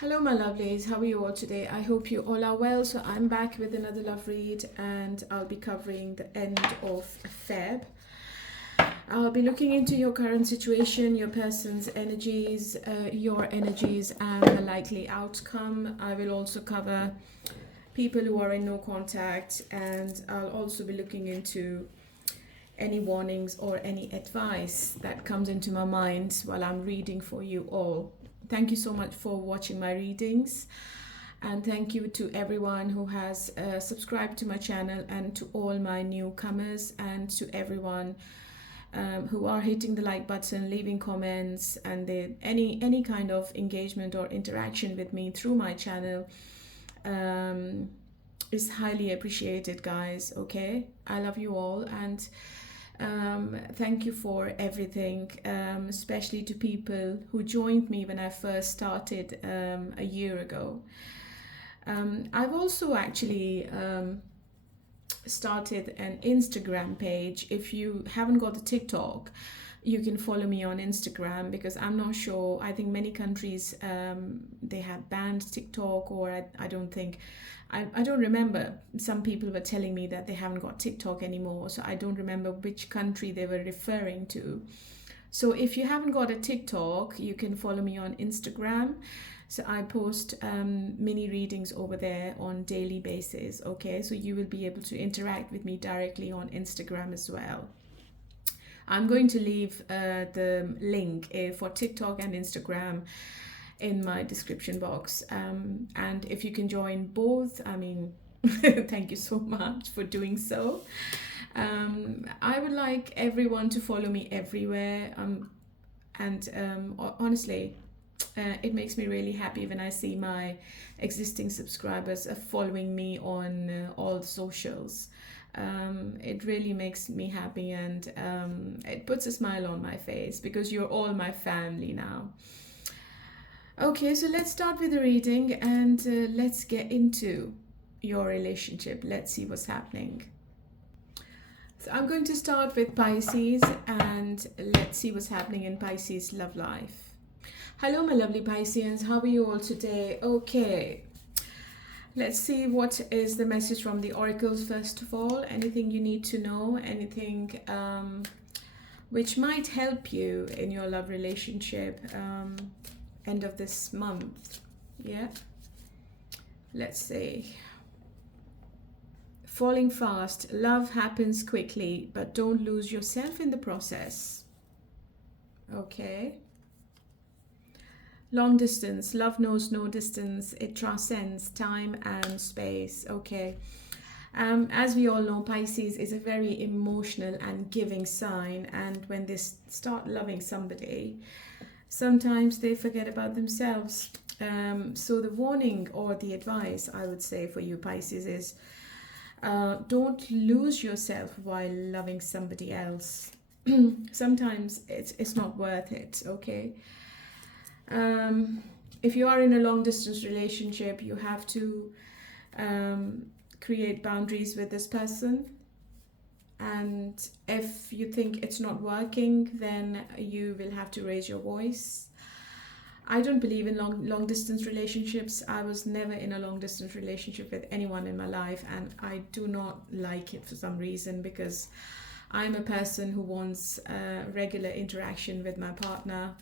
Hello, my lovelies. How are you all today? I hope you all are well. So I'm back with another love read, and I'll be covering the end of Feb. I'll be looking into your current situation, your person's energies, and the likely outcome. I will also cover people who are in no contact, and I'll also be looking into any warnings or any advice that comes into my mind while I'm reading for you all. Thank you so much for watching my readings, and thank you to everyone who has subscribed to my channel, and to all my newcomers, and to everyone who are hitting the like button, leaving comments, and any kind of engagement or interaction with me through my channel is highly appreciated, guys. Okay, I love you all, and thank you for everything, especially to people who joined me when I first started a year ago. I've also actually started an Instagram page. If you haven't got a TikTok, you can follow me on Instagram, because I'm not sure. I think many countries they have banned TikTok, or I don't think. I don't remember. Some people were telling me that they haven't got TikTok anymore, so I don't remember which country they were referring to. So if you haven't got a TikTok, you can follow me on Instagram. So I post mini readings over there on daily basis. Okay, so you will be able to interact with me directly on Instagram as well. I'm going to leave the link for TikTok and Instagram in my description box, and if you can join both, I mean, thank you so much for doing so. I would like everyone to follow me everywhere, and honestly, it makes me really happy when I see my existing subscribers following me on all the socials. It really makes me happy, and it puts a smile on my face, because you're all my family now. Okay, so let's start with the reading, and let's get into your relationship. Let's see what's happening. So I'm going to start with Pisces, and let's see what's happening in Pisces love life. Hello, my lovely Pisceans. How are you all today? Okay, let's see what is the message from the oracles first of all. Anything you need to know, anything which might help you in your love relationship. End of this month. Yeah, let's see. Falling fast. Love happens quickly, but don't lose yourself in the process. Okay. Long distance. Love knows no distance. It transcends time and space. Okay. As we all know, Pisces is a very emotional and giving sign, and when they start loving somebody, sometimes they forget about themselves. So the warning or the advice I would say for you, Pisces, is don't lose yourself while loving somebody else. Sometimes it's not worth it. Okay. If you are in a long distance relationship, you have to create boundaries with this person. And if you think it's not working, then you will have to raise your voice. I don't believe in long distance relationships. I was never in a long distance relationship with anyone in my life, and I do not like it for some reason, because I'm a person who wants regular interaction with my partner.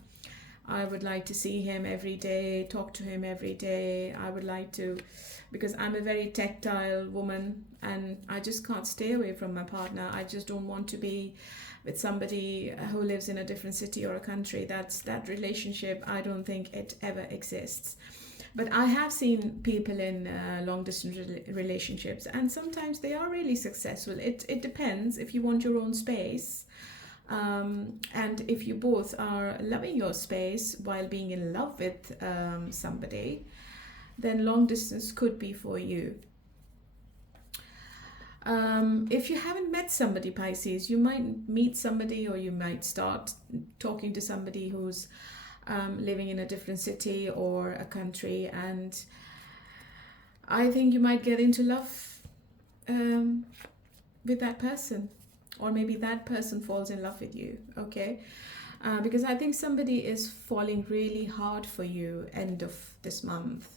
I would like to see him every day, talk to him every day. I would like to, because I'm a very tactile woman, and I just can't stay away from my partner. I just don't want to be with somebody who lives in a different city or a country. That relationship, I don't think it ever exists. But I have seen people in long distance relationships, and sometimes they are really successful. It depends if you want your own space. And if you both are loving your space while being in love with somebody, then long distance could be for you. If you haven't met somebody, Pisces, you might meet somebody, or you might start talking to somebody who's living in a different city or a country, and I think you might get into love with that person, or maybe that person falls in love with you. Okay. Because I think somebody is falling really hard for you end of this month.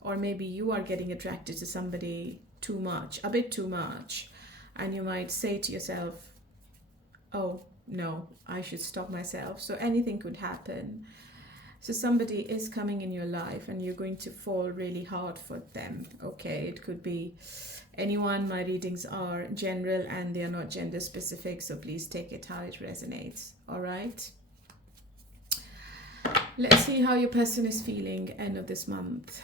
Or maybe you are getting attracted to somebody too much, a bit too much. And you might say to yourself, oh, no, I should stop myself. So anything could happen. So somebody is coming in your life and you're going to fall really hard for them. Okay, it could be anyone. My readings are general and they are not gender specific. So please take it how it resonates. All right. Let's see how your person is feeling end of this month.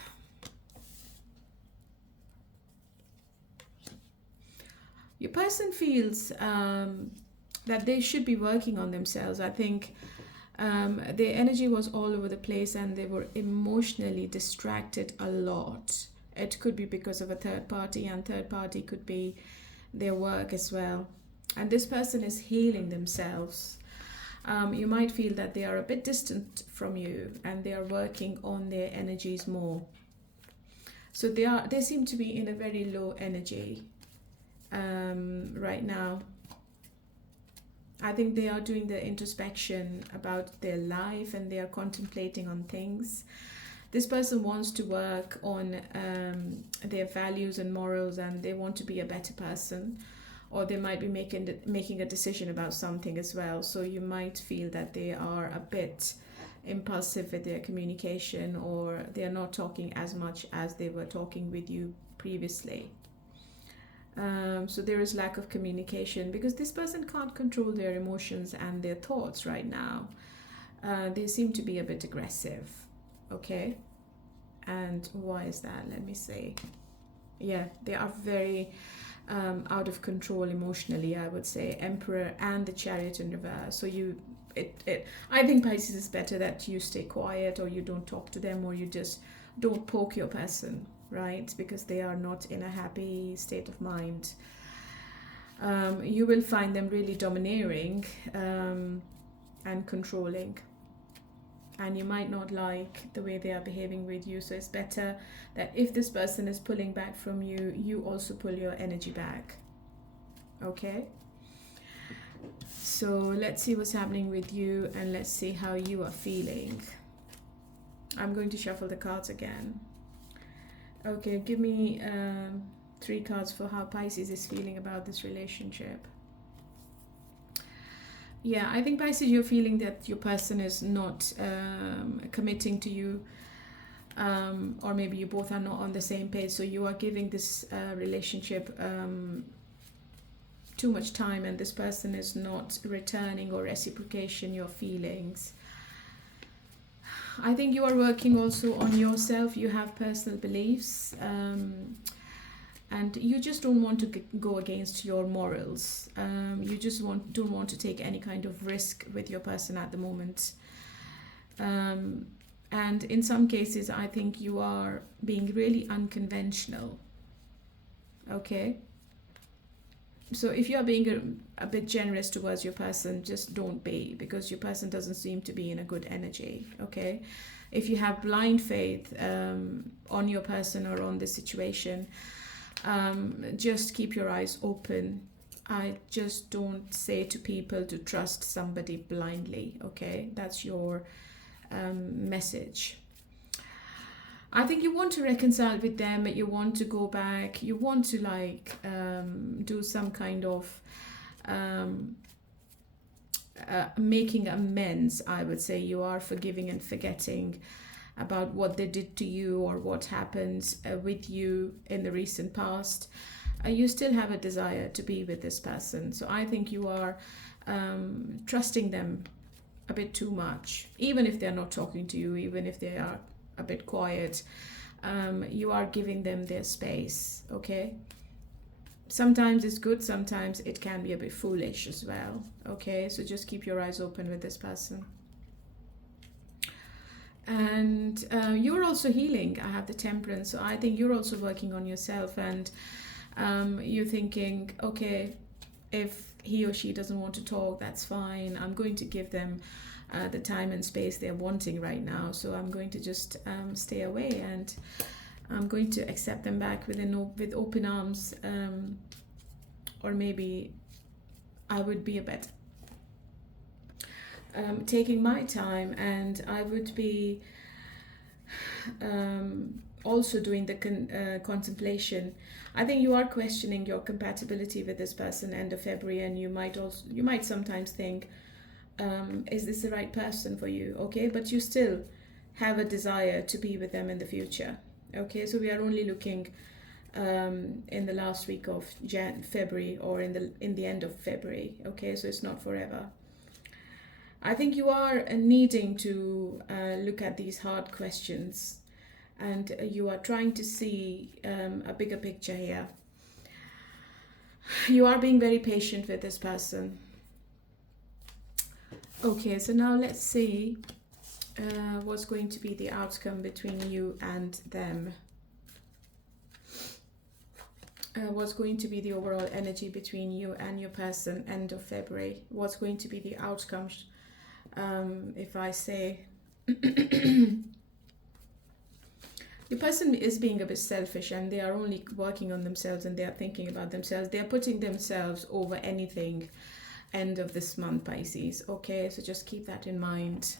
Your person feels that they should be working on themselves. I think their energy was all over the place and they were emotionally distracted a lot. It could be because of a third party, and third party could be their work as well. And this person is healing themselves. You might feel that they are a bit distant from you and they are working on their energies more. So they seem to be in a very low energy right now. I think they are doing the introspection about their life and they are contemplating on things. This person wants to work on their values and morals, and they want to be a better person, or they might be making a decision about something as well. So you might feel that they are a bit impulsive with their communication, or they are not talking as much as they were talking with you previously. So there is lack of communication because this person can't control their emotions and their thoughts right now. They seem to be a bit aggressive. Okay. And why is that? Let me see. Yeah, they are very out of control emotionally, I would say. Emperor and the Chariot in reverse. So I think Pisces is better that you stay quiet, or you don't talk to them, or you just don't poke your person, right? Because they are not in a happy state of mind. You will find them really domineering and controlling. And you might not like the way they are behaving with you. So it's better that if this person is pulling back from you, you also pull your energy back. Okay? So let's see what's happening with you, and let's see how you are feeling. I'm going to shuffle the cards again. Okay, give me 3 cards for how Pisces is feeling about this relationship. Yeah, I think Pisces, you're feeling that your person is not committing to you, or maybe you both are not on the same page. So you are giving this relationship too much time, and this person is not returning or reciprocating your feelings. I think you are working also on yourself. You have personal beliefs, and you just don't want to go against your morals. You just don't want to take any kind of risk with your person at the moment. And in some cases, I think you are being really unconventional. Okay? So if you are being a bit generous towards your person, just don't be, because your person doesn't seem to be in a good energy. Okay? If you have blind faith on your person or on the situation, just keep your eyes open. I just don't say to people to trust somebody blindly. Okay, that's your message. I think you want to reconcile with them, you want to go back, you want to do some kind of making amends. I would say you are forgiving and forgetting about what they did to you or what happened with you in the recent past. You still have a desire to be with this person. So I think you are trusting them a bit too much. Even if they're not talking to you, even if they are a bit quiet, you are giving them their space, okay? Sometimes it's good, sometimes it can be a bit foolish as well, okay? So just keep your eyes open with this person. And you're also healing. I have the Temperance. So I think you're also working on yourself, and you're thinking, okay, if he or she doesn't want to talk, that's fine. I'm going to give them the time and space they're wanting right now. So I'm going to just stay away, and I'm going to accept them back with open arms. Or maybe I would be a bit taking my time, and I would be also doing the contemplation. I think you are questioning your compatibility with this person end of February, and you might sometimes think, is this the right person for you? Okay, but you still have a desire to be with them in the future. Okay, so we are only looking in the last week of February, or in the end of February. Okay, so it's not forever. I think you are needing to look at these hard questions, and you are trying to see a bigger picture here. You are being very patient with this person. Okay, so now let's see what's going to be the outcome between you and them. What's going to be the overall energy between you and your person end of February? What's going to be the outcome? If I say your person is being a bit selfish, and they are only working on themselves, and they are thinking about themselves. They are putting themselves over anything end of this month, Pisces. Okay, so just keep that in mind.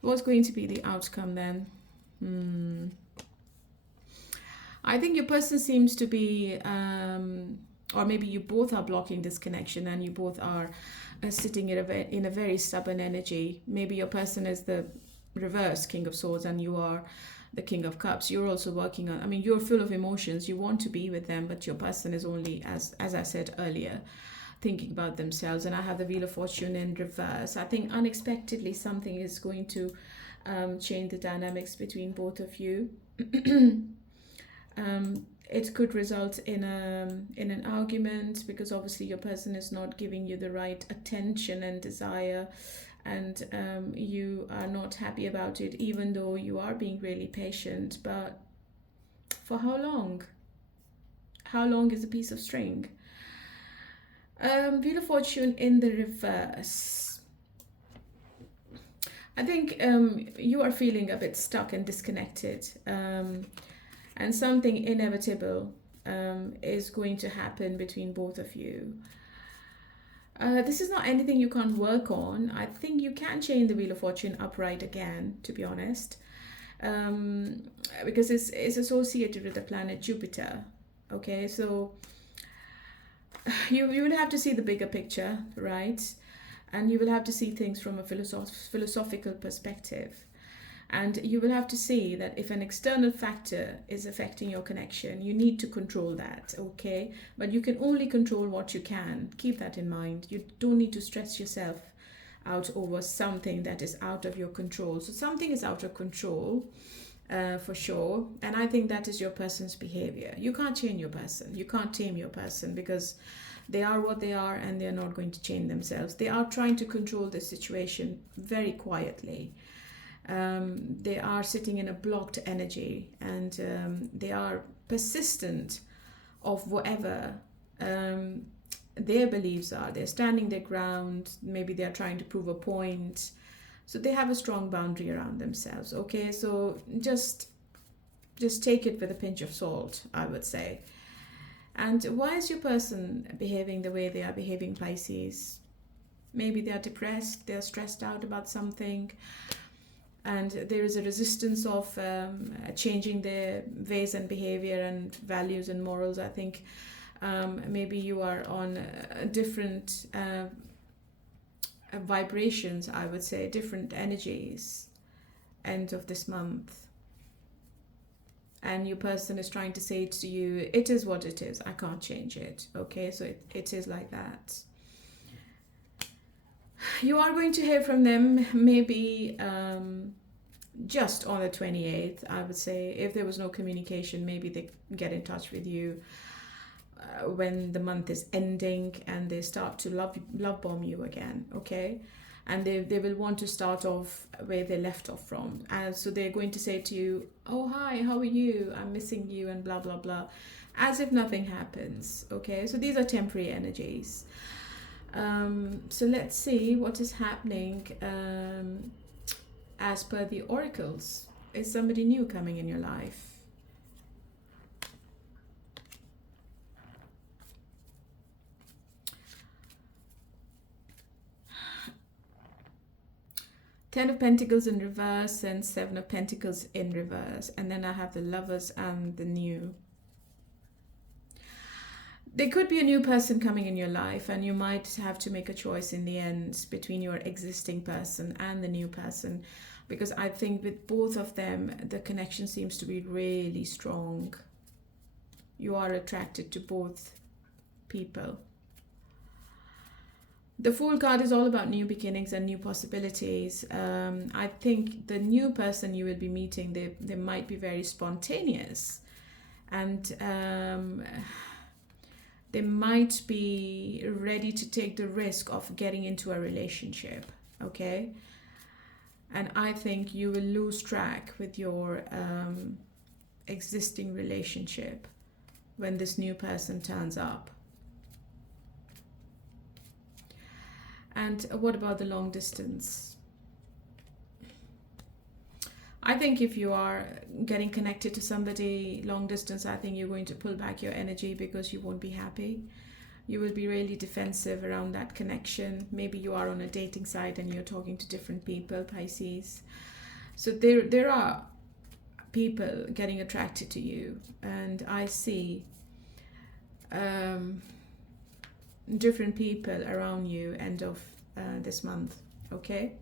What's going to be the outcome then? I think your person seems to be, or maybe you both are blocking this connection, and you both are sitting in a very stubborn energy. Maybe your person is the reverse King of Swords, and you are the King of Cups. You're also working on, you're full of emotions. You want to be with them, but your person is only, as I said earlier, thinking about themselves. And I have the Wheel of Fortune in reverse. I think unexpectedly something is going to change the dynamics between both of you. It could result in an argument, because obviously your person is not giving you the right attention and desire, and you are not happy about it, even though you are being really patient. But for how long? How long is a piece of string? Wheel of Fortune in the reverse. I think you are feeling a bit stuck and disconnected. And something inevitable is going to happen between both of you. This is not anything you can't work on. I think you can change the Wheel of Fortune upright again, to be honest, because it's associated with the planet Jupiter. Okay, so you will have to see the bigger picture, right? And you will have to see things from a philosophical perspective. And you will have to see that if an external factor is affecting your connection, you need to control that, okay? But you can only control what you can. Keep that in mind. You don't need to stress yourself out over something that is out of your control. So something is out of control, for sure. And I think that is your person's behavior. You can't change your person. You can't tame your person, because they are what they are, and they're not going to change themselves. They are trying to control the situation very quietly. They are sitting in a blocked energy, and they are persistent of whatever their beliefs are. They're standing their ground. Maybe they're trying to prove a point. So they have a strong boundary around themselves. Okay, so just take it with a pinch of salt, I would say. And why is your person behaving the way they are behaving, Pisces? Maybe they are depressed. They're stressed out about something. And there is a resistance of changing their ways and behavior and values and morals. I think maybe you are on different vibrations, I would say, different energies end of this month. And your person is trying to say to you, it is what it is. I can't change it. Okay, so it is like that. You are going to hear from them maybe just on the 28th, I would say. If there was no communication, maybe they get in touch with you when the month is ending, and they start to love bomb you again, okay? And they will want to start off where they left off from. And so they're going to say to you, oh, hi, how are you? I'm missing you, and blah, blah, blah. As if nothing happens, okay? So these are temporary energies. So let's see what is happening as per the oracles. Is somebody new coming in your life? Ten of Pentacles in reverse and Seven of Pentacles in reverse. And then I have the Lovers and the New. There could be a new person coming in your life, and you might have to make a choice in the end between your existing person and the new person, because I think with both of them, the connection seems to be really strong. You are attracted to both people. The Fool card is all about new beginnings and new possibilities. I think the new person you will be meeting, they might be very spontaneous, and they might be ready to take the risk of getting into a relationship, okay? And I think you will lose track with your existing relationship when this new person turns up. And what about the long distance? I think if you are getting connected to somebody long distance, I think you're going to pull back your energy because you won't be happy. You will be really defensive around that connection. Maybe you are on a dating site and you're talking to different people, Pisces. So there are people getting attracted to you, and I see different people around you end of this month, okay?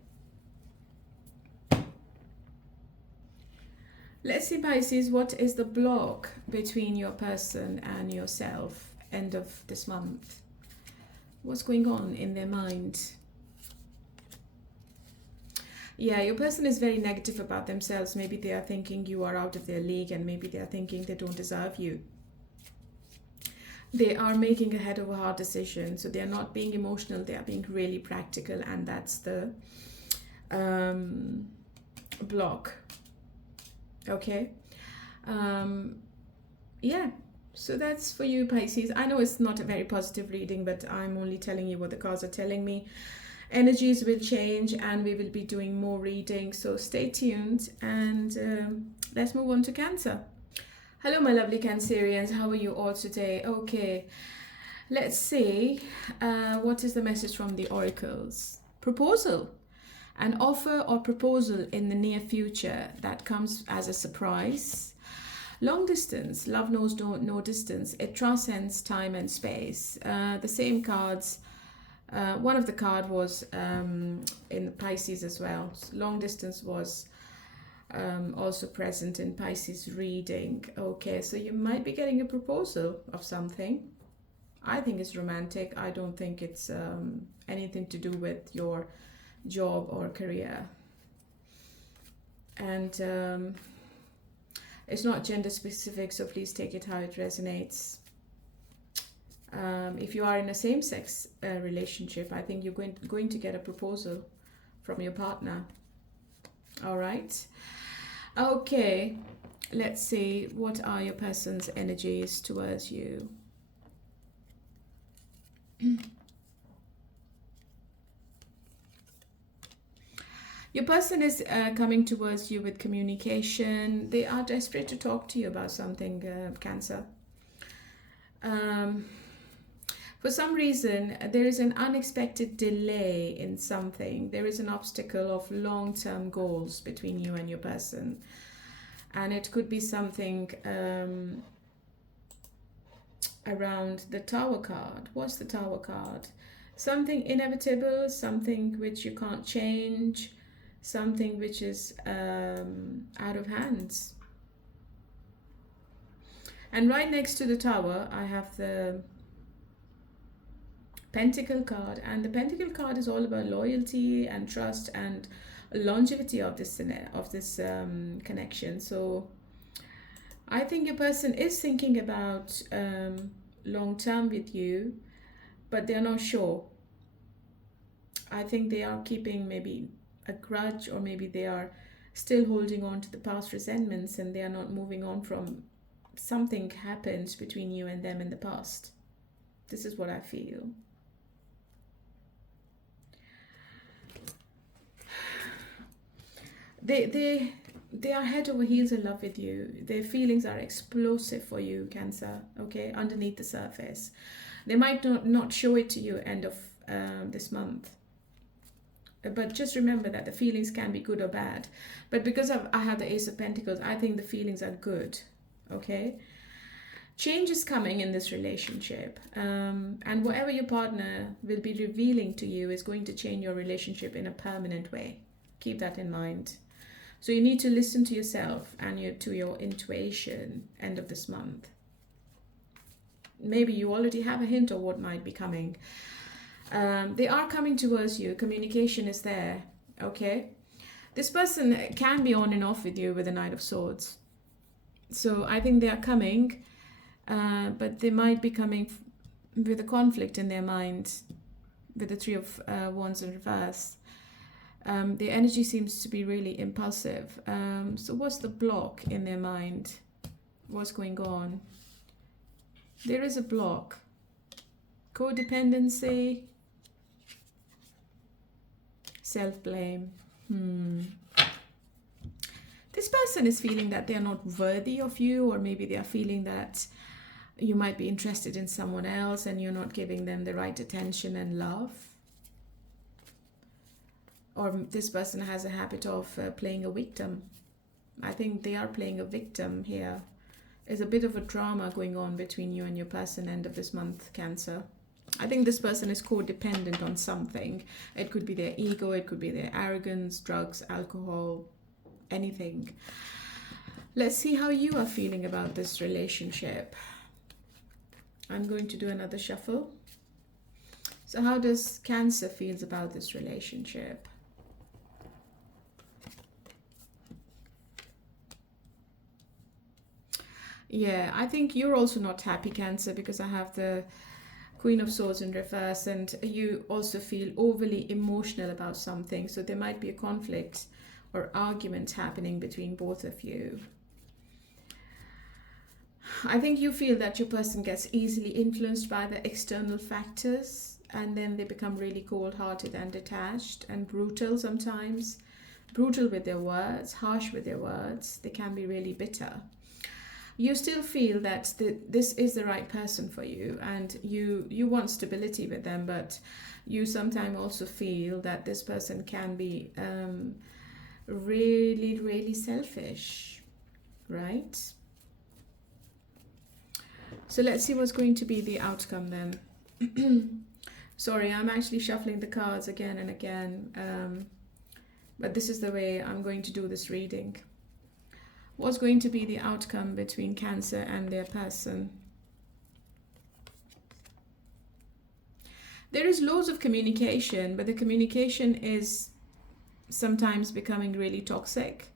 Let's see, Pisces, what is the block between your person and yourself end of this month? What's going on in their mind? Yeah, your person is very negative about themselves. Maybe they are thinking you are out of their league, and maybe they are thinking they don't deserve you. They are making a head over heart decision, so they are not being emotional, they are being really practical, and that's the block. Okay. Yeah, so that's for you, Pisces. I know it's not a very positive reading, but I'm only telling you what the cards are telling me. Energies will change, and we will be doing more reading, so stay tuned, and let's move on to Cancer. Hello, my lovely Cancerians. How are you all today? Okay, let's see. What is the message from the oracles? Proposal. An offer or proposal in the near future that comes as a surprise. Long distance. Love knows no distance. It transcends time and space. The same cards. One of the card was in Pisces as well. Long distance was also present in Pisces reading. Okay, so you might be getting a proposal of something. I think it's romantic. I don't think it's anything to do with your job or career. And it's not gender specific, so please take it how it resonates. If you are in a same-sex relationship, I think you're going to get a proposal from your partner. All right. Okay, let's see. What are your person's energies towards you? Your person is coming towards you with communication. They are desperate to talk to you about something, Cancer. For some reason, there is an unexpected delay in something. There is an obstacle of long-term goals between you and your person. And it could be something around the Tower card. What's the Tower card? Something inevitable, something which you can't change, something which is out of hands. And right next to the Tower, I have the Pentacle card, and the Pentacle card is all about loyalty and trust and longevity of this connection. So I think your person is thinking about long term with you, but they're not sure. I think they are keeping maybe a grudge, or maybe they are still holding on to the past resentments, and they are not moving on from something happened between you and them in the past. This is what I feel. They are head over heels in love with you. Their feelings are explosive for you, Cancer, okay, underneath the surface. They might not show it to you end of this month. but just remember that the feelings can be good or bad. But because I have the Ace of Pentacles, I think the feelings are good. Okay, change is coming in this relationship, and whatever your partner will be revealing to you is going to change your relationship in a permanent way. Keep that in mind. So you need to listen to yourself and to your intuition end of this month. Maybe you already have a hint of what might be coming. They are coming towards you. Communication is there. Okay, this person can be on and off with you with the Knight of Swords. So I think they are coming, but they might be coming with a conflict in their mind with the Three of Wands in reverse. The energy seems to be really impulsive. So what's the block in their mind? What's going on? There is a block. Codependency. Self-blame. This person is feeling that they are not worthy of you, or maybe they are feeling that you might be interested in someone else and you're not giving them the right attention and love. Or this person has a habit of playing a victim. I think they are playing a victim here. There's a bit of a drama going on between you and your person end of this month, Cancer. I think this person is codependent on something. It could be their ego, it could be their arrogance, drugs, alcohol, anything. Let's see how you are feeling about this relationship. I'm going to do another shuffle. So how does Cancer feels about this relationship? Yeah, I think you're also not happy, Cancer, because I have the Queen of Swords in reverse, and you also feel overly emotional about something. So there might be a conflict or argument happening between both of you. I think you feel that your person gets easily influenced by the external factors, and then they become really cold-hearted and detached and brutal sometimes. Brutal with their words, harsh with their words. They can be really bitter. You still feel that this is the right person for you, and you want stability with them, but you sometimes also feel that this person can be really, really selfish, right? So let's see what's going to be the outcome then. Sorry, I'm actually shuffling the cards again and again, but this is the way I'm going to do this reading. What's going to be the outcome between Cancer and their person? There is loads of communication, but the communication is sometimes becoming really toxic.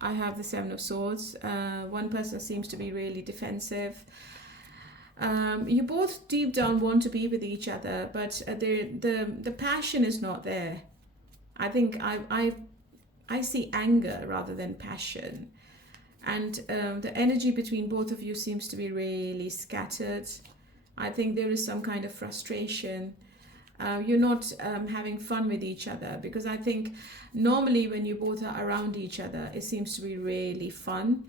I have the Seven of Swords. One person seems to be really defensive. You both deep down want to be with each other, but the passion is not there. I think I see anger rather than passion. And the energy between both of you seems to be really scattered. I think there is some kind of frustration. You're not having fun with each other, because I think normally when you both are around each other, it seems to be really fun.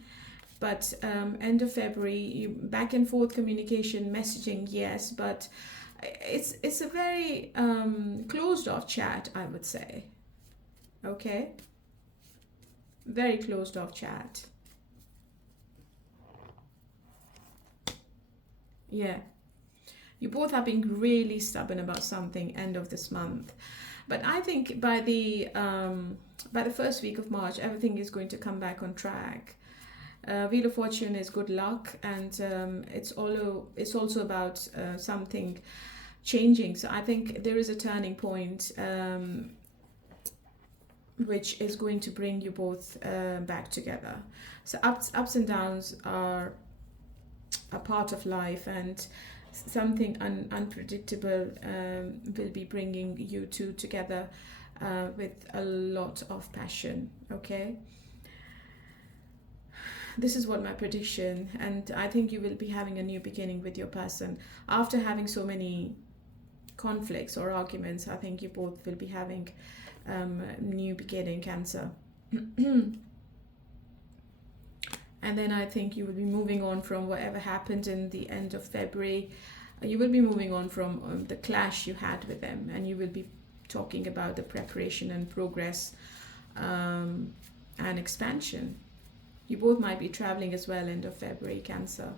But end of February, back and forth communication, messaging, yes, but it's a very closed off chat, I would say. Okay? Very closed off chat. Yeah, you both are being really stubborn about something end of this month, but I think by the first week of March, everything is going to come back on track. Wheel of Fortune is good luck, and it's also about something changing. So I think there is a turning point, which is going to bring you both back together. So ups and downs are a part of life, and something unpredictable will be bringing you two together with a lot of passion. Okay, this is what my prediction, and I think you will be having a new beginning with your person after having so many conflicts or arguments. I think you both will be having new beginning, Cancer. And then I think you will be moving on from whatever happened in the end of February. You will be moving on from the clash you had with them, and you will be talking about the preparation and progress and expansion. You both might be traveling as well, end of February, Cancer,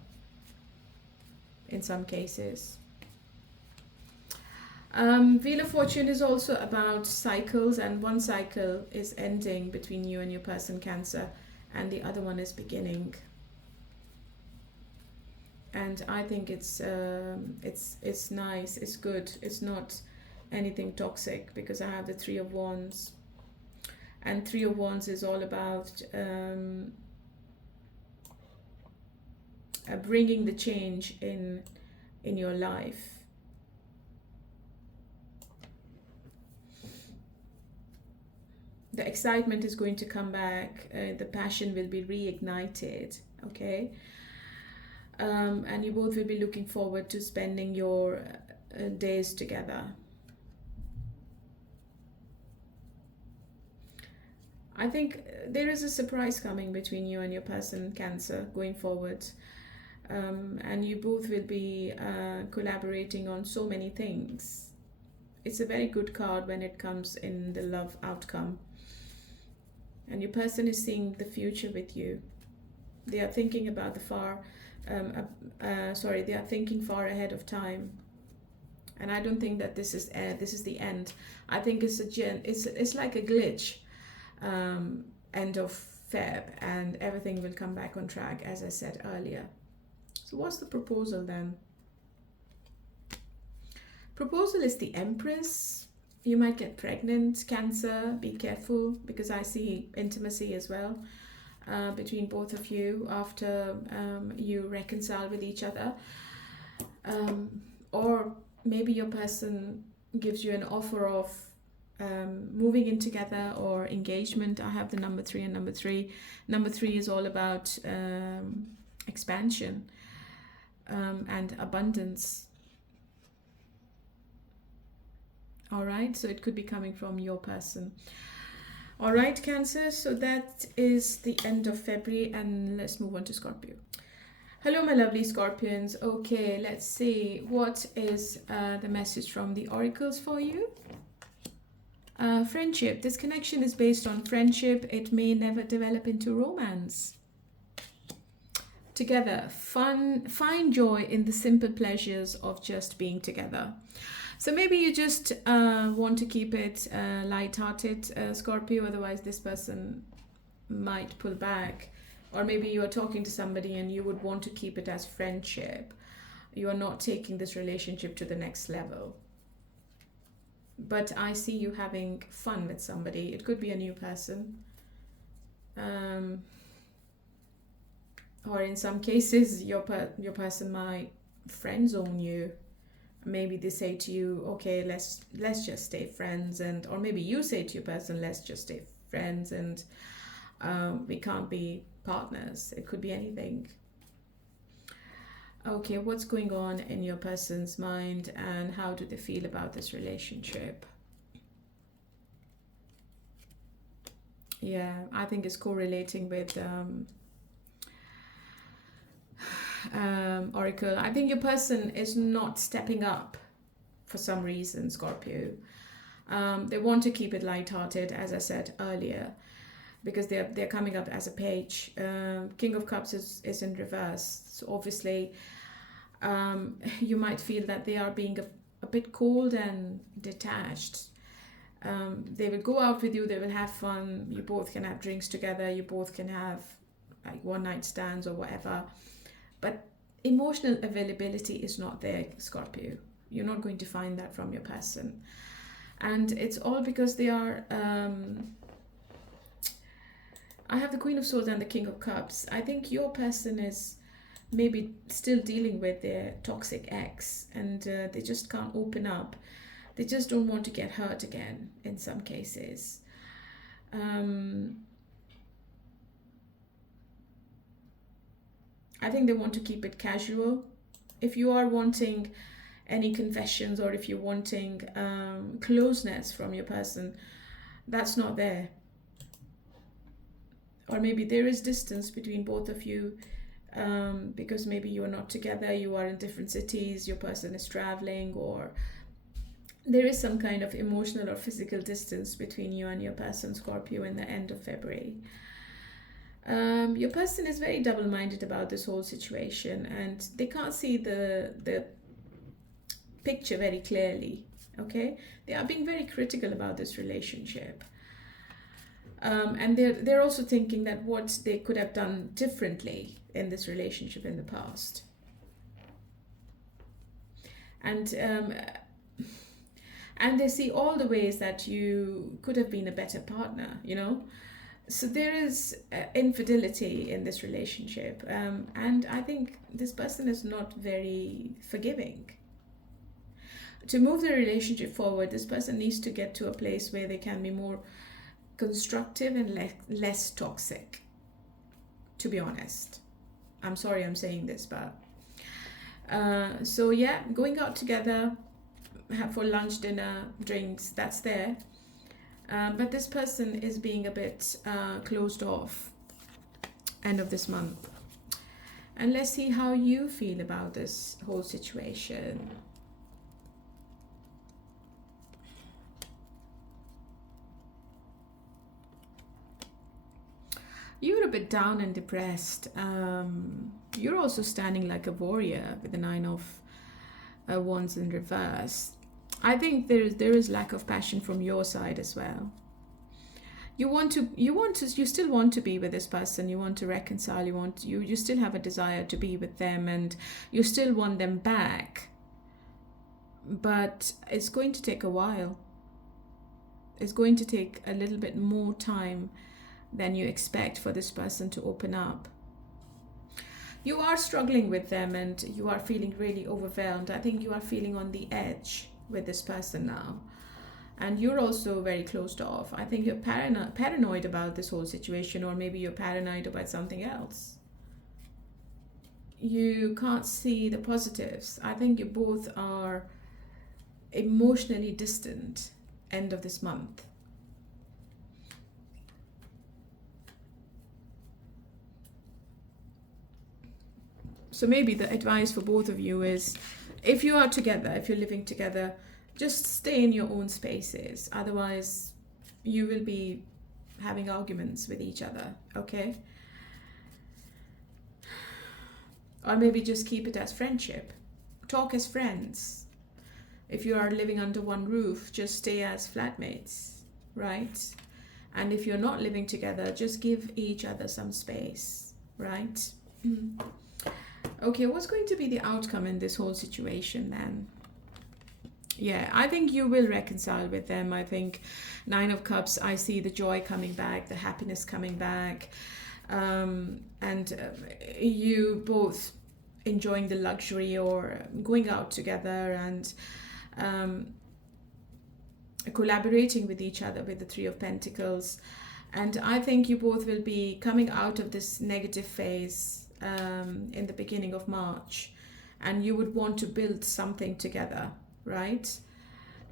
in some cases. Wheel of Fortune is also about cycles, and one cycle is ending between you and your person, Cancer, and the other one is beginning. And I think it's nice, it's good, it's not anything toxic, because I have the Three of Wands, and Three of Wands is all about bringing the change in your life. The excitement is going to come back, the passion will be reignited, okay? And you both will be looking forward to spending your days together. I think there is a surprise coming between you and your person, Cancer, going forward. And you both will be collaborating on so many things. It's a very good card when it comes in the love outcome. And your person is seeing the future with you. They are thinking about the they are thinking far ahead of time. And I don't think that this is the end. I think it's like a glitch. End of Feb, and everything will come back on track, as I said earlier. So what's the proposal then? Proposal is the Empress. You might get pregnant, Cancer. Be careful, because I see intimacy as well between both of you after you reconcile with each other. Or maybe your person gives you an offer of moving in together or engagement. I have the number 3 and number 3. Number 3 is all about expansion and abundance. All right, so it could be coming from your person. All right, Cancer, so that is the end of February, and let's move on to Scorpio. Hello, my lovely Scorpions. Okay, let's see. What is the message from the oracles for you? Friendship. This connection is based on friendship. It may never develop into romance. Together, fun, find joy in the simple pleasures of just being together. So maybe you just want to keep it light-hearted, Scorpio, otherwise this person might pull back. Or maybe you are talking to somebody and you would want to keep it as friendship. You are not taking this relationship to the next level. But I see you having fun with somebody. It could be a new person. Or in some cases, your person might friend zone you. Maybe they say to you, okay, let's just stay friends, or maybe you say to your person, let's just stay friends, and we can't be partners. It could be anything. Okay, what's going on in your person's mind, and how do they feel about this relationship? Yeah, I think it's correlating with Oracle. I think your person is not stepping up for some reason, Scorpio. They want to keep it lighthearted, as I said earlier, because they're coming up as a page. King of Cups is in reverse, so obviously you might feel that they are being a bit cold and detached. They will go out with you, they will have fun, you both can have drinks together, you both can have like one night stands or whatever, but emotional availability is not there, Scorpio. You're not going to find that from your person, and it's all because they are I have the Queen of Swords and the King of Cups. I think your person is maybe still dealing with their toxic ex, and they just can't open up. They just don't want to get hurt again in some cases. I think they want to keep it casual. If you are wanting any confessions, or if you're wanting closeness from your person, that's not there. Or maybe there is distance between both of you, because maybe you are not together, you are in different cities, your person is traveling, or there is some kind of emotional or physical distance between you and your person, Scorpio, in the end of February. Your person is very double-minded about this whole situation, and they can't see the picture very clearly. Okay, they are being very critical about this relationship, and they're also thinking that what they could have done differently in this relationship in the past, and they see all the ways that you could have been a better partner, you know. So there is infidelity in this relationship, and I think this person is not very forgiving. To move the relationship forward, this person needs to get to a place where they can be more constructive and less toxic, to be honest. I'm sorry I'm saying this, but so yeah, going out together for lunch, dinner, drinks, that's there. But this person is being a bit closed off end of this month. And let's see how you feel about this whole situation. You're a bit down and depressed. You're also standing like a warrior with the 9 of Wands in reverse. I think there is lack of passion from your side as well. You still want to be with this person. You want to reconcile. You still have a desire to be with them, and you still want them back. But it's going to take a while. It's going to take a little bit more time than you expect for this person to open up. You are struggling with them, and you are feeling really overwhelmed. I think you are feeling on the edge with this person now, and you're also very closed off. I think you're paranoid about this whole situation, or maybe you're paranoid about something else. You can't see the positives. I think you both are emotionally distant end of this month. So maybe the advice for both of you is, if you are together, if you're living together, just stay in your own spaces. Otherwise, you will be having arguments with each other, okay? Or maybe just keep it as friendship. Talk as friends. If you are living under one roof, just stay as flatmates, right? And if you're not living together, just give each other some space, right? Okay, what's going to be the outcome in this whole situation then? Yeah, I think you will reconcile with them. I think 9 of Cups, I see the joy coming back, the happiness coming back, and you both enjoying the luxury or going out together and collaborating with each other with the 3 of Pentacles. And I think you both will be coming out of this negative phase in the beginning of March, and you would want to build something together, right?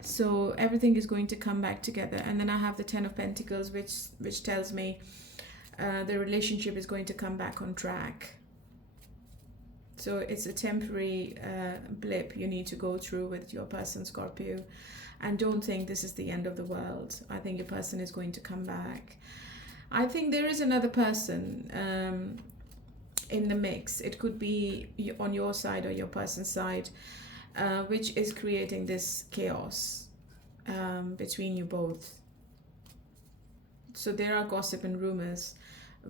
So everything is going to come back together. And then I have the 10 of Pentacles, which tells me the relationship is going to come back on track. So it's a temporary blip you need to go through with your person, Scorpio, and don't think this is the end of the world. I think your person is going to come back. I think there is another person in the mix. It could be on your side or your person's side, which is creating this chaos between you both. So there are gossip and rumors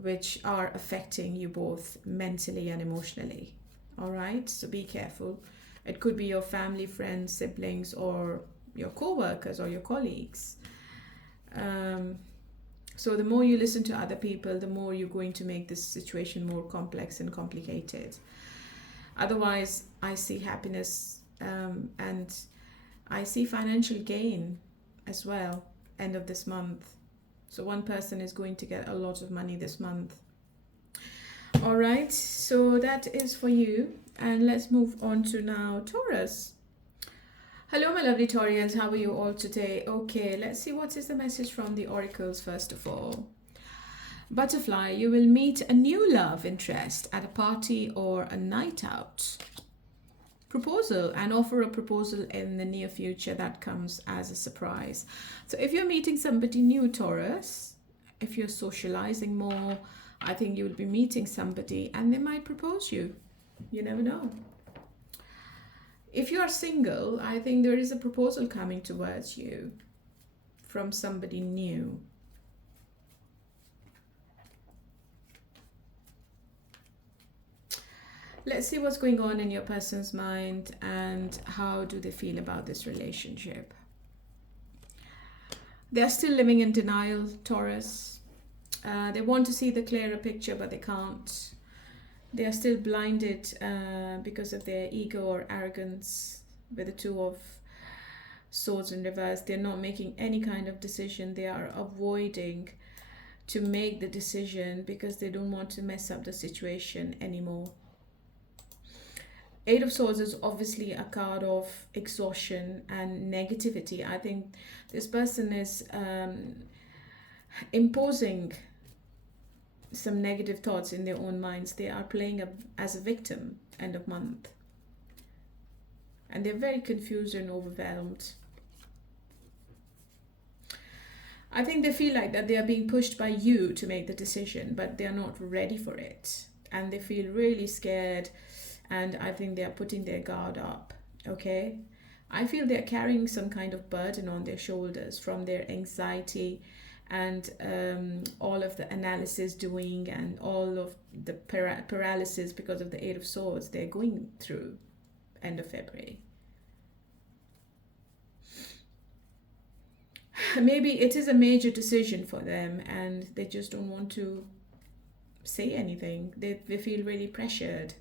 which are affecting you both mentally and emotionally. All right, so be careful. It could be your family, friends, siblings, or your co-workers or your colleagues. So the more you listen to other people, the more you're going to make this situation more complex and complicated. Otherwise, I see happiness and I see financial gain as well, end of this month. So one person is going to get a lot of money this month. All right, so that is for you. And let's move on to now Taurus. Hello, my lovely Taurians. How are you all today? Okay, let's see what is the message from the oracles first of all. Butterfly, you will meet a new love interest at a party or a night out. proposal and offer a proposal in the near future that comes as a surprise. So if you're meeting somebody new, Taurus, if you're socializing more, I think you'll be meeting somebody and they might propose you. You never know. If you are single, I think there is a proposal coming towards you from somebody new. Let's see what's going on in your person's mind and how do they feel about this relationship. They are still living in denial, Taurus. They want to see the clearer picture, but they can't. They are still blinded because of their ego or arrogance with the Two of Swords in reverse. They're not making any kind of decision. They are avoiding to make the decision because they don't want to mess up the situation anymore. Eight of Swords is obviously a card of exhaustion and negativity. I think this person is imposing some negative thoughts in their own minds. They are playing as a victim end of month. And they're very confused and overwhelmed. I think they feel like that they are being pushed by you to make the decision, but they're not ready for it. And they feel really scared. And I think they are putting their guard up, okay? I feel they're carrying some kind of burden on their shoulders from their anxiety and all of the analysis doing and all of the paralysis because of the Eight of Swords they're going through end of February. Maybe it is a major decision for them and they just don't want to say anything. They feel really pressured.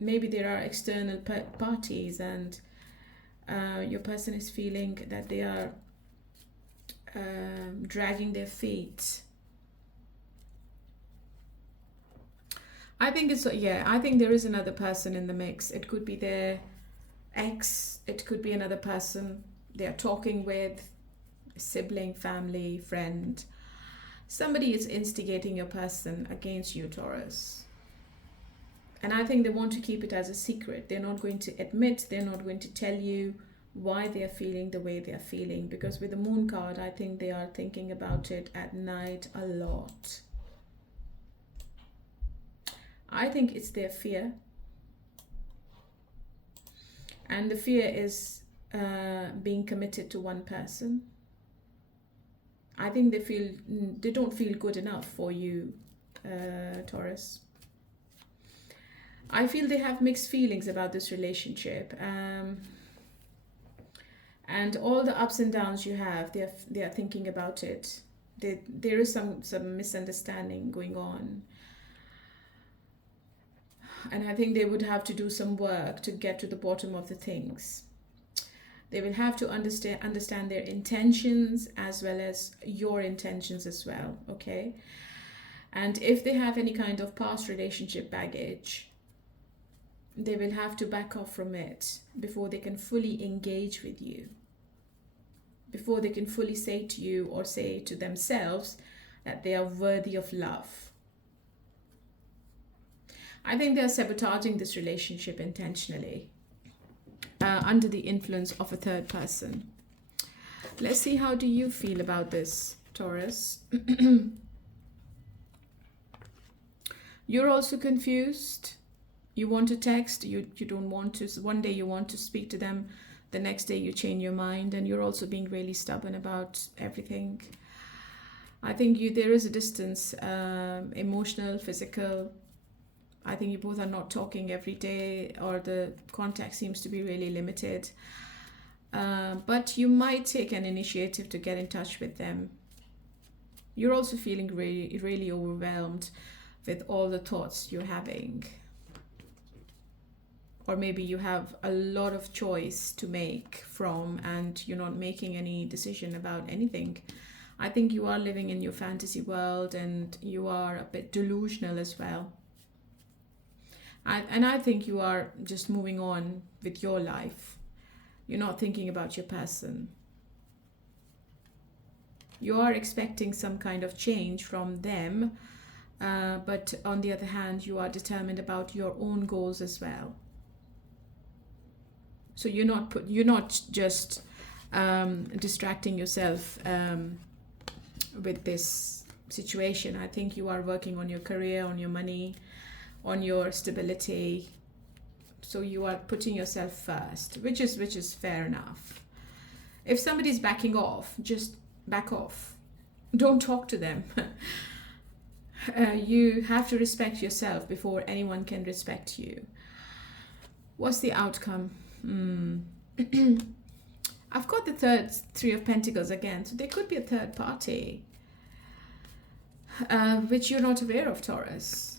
Maybe there are external parties and your person is feeling that they are dragging their feet. I think I think there is another person in the mix. It could be their ex, it could be another person they are talking with, a sibling, family, friend. Somebody is instigating your person against you, Taurus. And I think they want to keep it as a secret. They're not going to admit, they're not going to tell you why they are feeling the way they are feeling. Because with the Moon card, I think they are thinking about it at night a lot. I think it's their fear. And the fear is being committed to one person. I think they don't feel good enough for you, Taurus. I feel they have mixed feelings about this relationship. And all the ups and downs you have, they are thinking about it. There is some misunderstanding going on. And I think they would have to do some work to get to the bottom of the things. They will have to understand their intentions as well as your intentions as well, okay? And if they have any kind of past relationship baggage, they will have to back off from it before they can fully engage with you. Before they can fully say to you or say to themselves that they are worthy of love. I think they are sabotaging this relationship intentionally under the influence of a third person. Let's see, how do you feel about this, Taurus? You're also confused. You want to text, you don't want to. One day you want to speak to them, the next day you change your mind, and you're also being really stubborn about everything. I think there is a distance, emotional, physical. I think you both are not talking every day, or the contact seems to be really limited. But you might take an initiative to get in touch with them. You're also feeling really, really overwhelmed with all the thoughts you're having. Or maybe you have a lot of choice to make from and you're not making any decision about anything. I think you are living in your fantasy world and you are a bit delusional as well. And I think you are just moving on with your life. You're not thinking about your person. You are expecting some kind of change from them, but on the other hand, you are determined about your own goals as well. So you're not just distracting yourself with this situation. I think you are working on your career, on your money, on your stability. So you are putting yourself first, which is fair enough. If somebody's backing off, just back off. Don't talk to them. You have to respect yourself before anyone can respect you. What's the outcome? I've got the Three of Pentacles again, so there could be a third party, which you're not aware of, Taurus.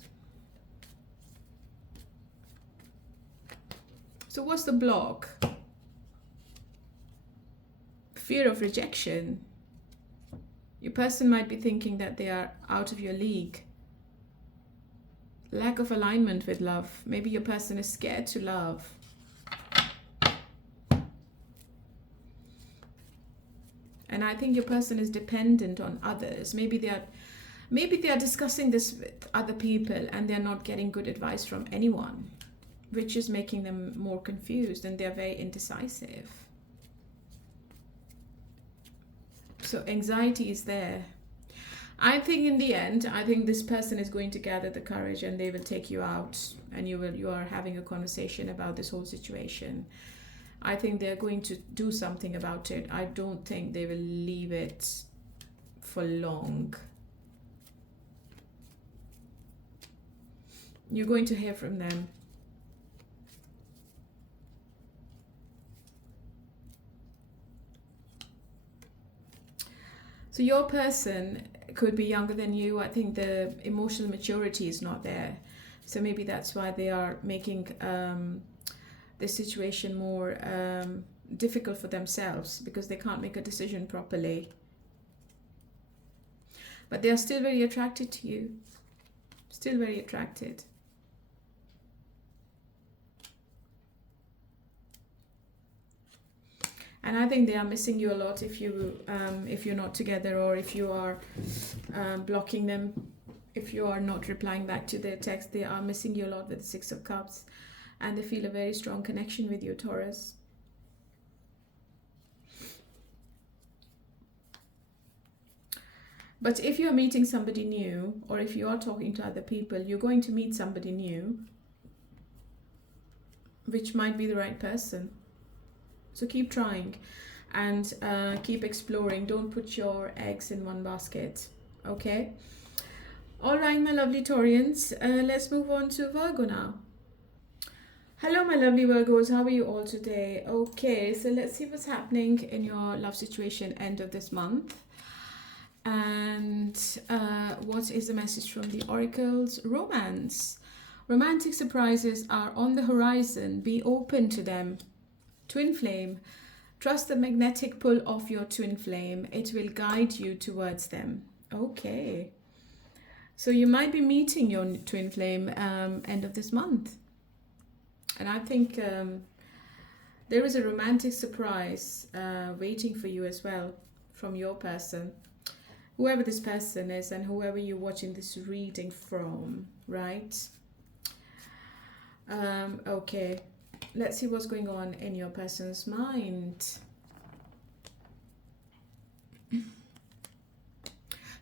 So what's the block? Fear of rejection. Your person might be thinking that they are out of your league. Lack of alignment with love. Maybe your person is scared to love. And I think your person is dependent on others. Maybe they are discussing this with other people and they're not getting good advice from anyone, which is making them more confused, and they're very indecisive. So anxiety is there. I think in the end, I think this person is going to gather the courage and they will take you out, and you are having a conversation about this whole situation. I think they're going to do something about it. I don't think they will leave it for long. You're going to hear from them. So your person could be younger than you. I think the emotional maturity is not there. So maybe that's why they are making the situation more difficult for themselves, because they can't make a decision properly. But they are still very attracted to you. Still very attracted. And I think they are missing you a lot if you're not together, or if you are blocking them, if you are not replying back to their text. They are missing you a lot with the Six of Cups, and they feel a very strong connection with you, Taurus. But if you're meeting somebody new, or if you are talking to other people, you're going to meet somebody new, which might be the right person. So keep trying and keep exploring. Don't put your eggs in one basket. Okay? All right, my lovely Taurians. Let's move on to Virgo now. Hello, my lovely Virgos. How are you all today? Okay, so let's see what's happening in your love situation end of this month. And what is the message from the oracles? Romance. Romantic surprises are on the horizon. Be open to them. Twin flame. Trust the magnetic pull of your twin flame. It will guide you towards them. Okay. So you might be meeting your twin flame end of this month. And I think there is a romantic surprise waiting for you as well from your person. Whoever this person is and whoever you're watching this reading from, right? Okay. Let's see what's going on in your person's mind.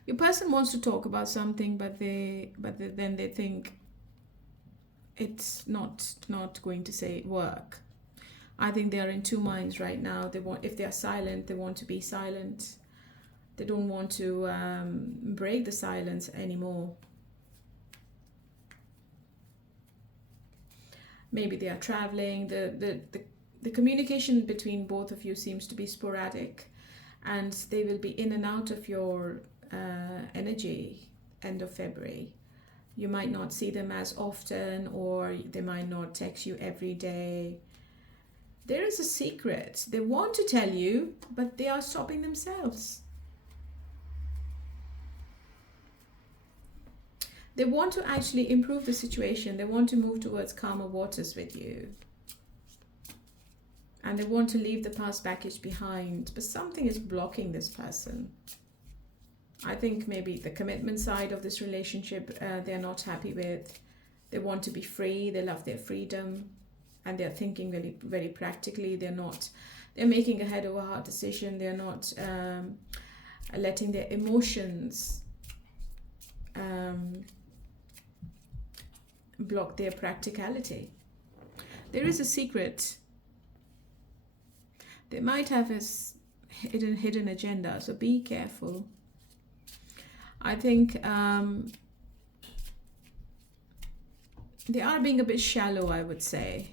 Your person wants to talk about something, but then they think it's not going to work. I think they are in two minds right now. If they are silent, they want to be silent. They don't want to break the silence anymore. Maybe they are traveling. The communication between both of you seems to be sporadic, and they will be in and out of your energy end of February. You might not see them as often, or they might not text you every day. There is a secret. They want to tell you, but they are stopping themselves. They want to actually improve the situation. They want to move towards calmer waters with you. And they want to leave the past baggage behind. But something is blocking this person. I think maybe the commitment side of this relationship they're not happy with. They want to be free. They love their freedom. and they're thinking very, very practically. They're making a head over heart decision. They're not letting their emotions block their practicality. There is a secret. They might have a hidden agenda, so be careful. I think they are being a bit shallow, I would say,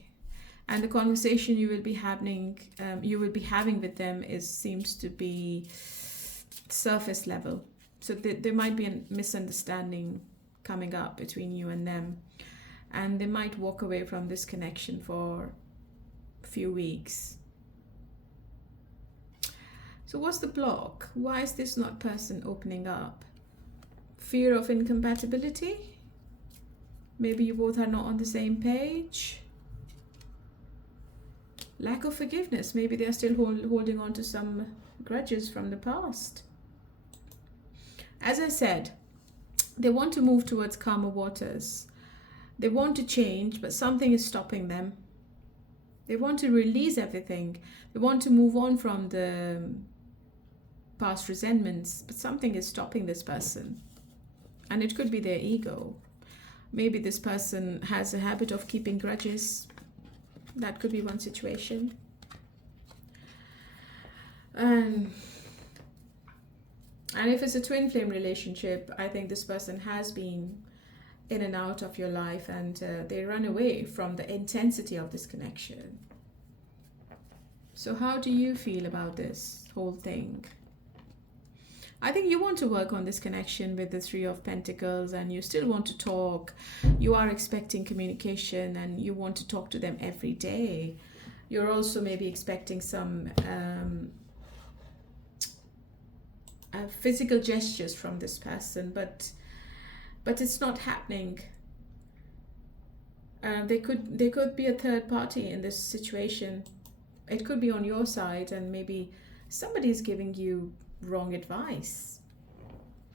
and the conversation you will be having with them seems to be surface level. So there might be a misunderstanding coming up between you and them, and they might walk away from this connection for a few weeks. So what's the block? Why is this not person opening up? Fear of incompatibility? Maybe you both are not on the same page. Lack of forgiveness. Maybe they're still holding on to some grudges from the past. As I said, they want to move towards calmer waters. They want to change, but something is stopping them. They want to release everything. They want to move on from the past resentments, but something is stopping this person. And it could be their ego. Maybe this person has a habit of keeping grudges. That could be one situation. And if it's a twin flame relationship, I think this person has been in and out of your life, and they run away from the intensity of this connection. So how do you feel about this whole thing? I think you want to work on this connection with the Three of Pentacles, and you still want to talk. You are expecting communication, and you want to talk to them every day. You're also maybe expecting some physical gestures from this person, but it's not happening. There could be a third party in this situation. It could be on your side, and maybe somebody's giving you wrong advice.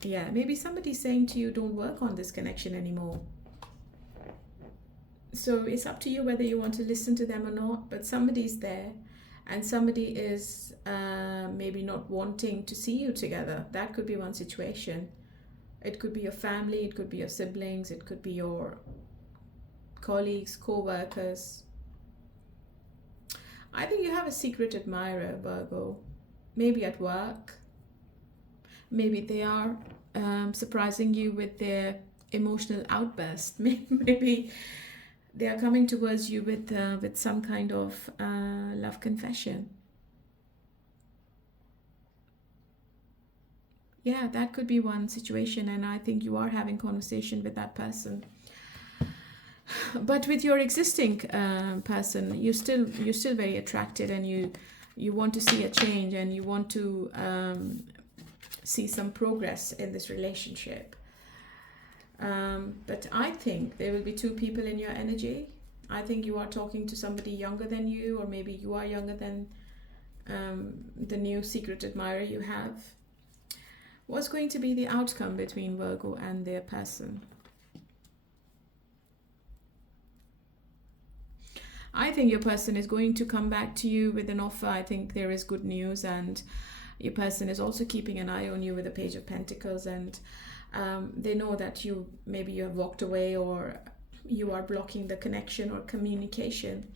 Yeah, maybe somebody's saying to you, don't work on this connection anymore. So it's up to you whether you want to listen to them or not, but somebody's there, and somebody is maybe not wanting to see you together. That could be one situation. It could be your family, it could be your siblings, it could be your colleagues, co-workers. I think you have a secret admirer, Virgo. Maybe at work. Maybe they are surprising you with their emotional outburst. Maybe they are coming towards you with some kind of love confession. Yeah, that could be one situation, and I think you are having conversation with that person. But with your existing person, you're still very attracted, and you want to see a change, and you want to see some progress in this relationship. But I think there will be two people in your energy. I think you are talking to somebody younger than you, or maybe you are younger than the new secret admirer you have. What's going to be the outcome between Virgo and their person? I think your person is going to come back to you with an offer. I think there is good news, and your person is also keeping an eye on you with the Page of Pentacles, and they know that you have walked away, or you are blocking the connection or communication.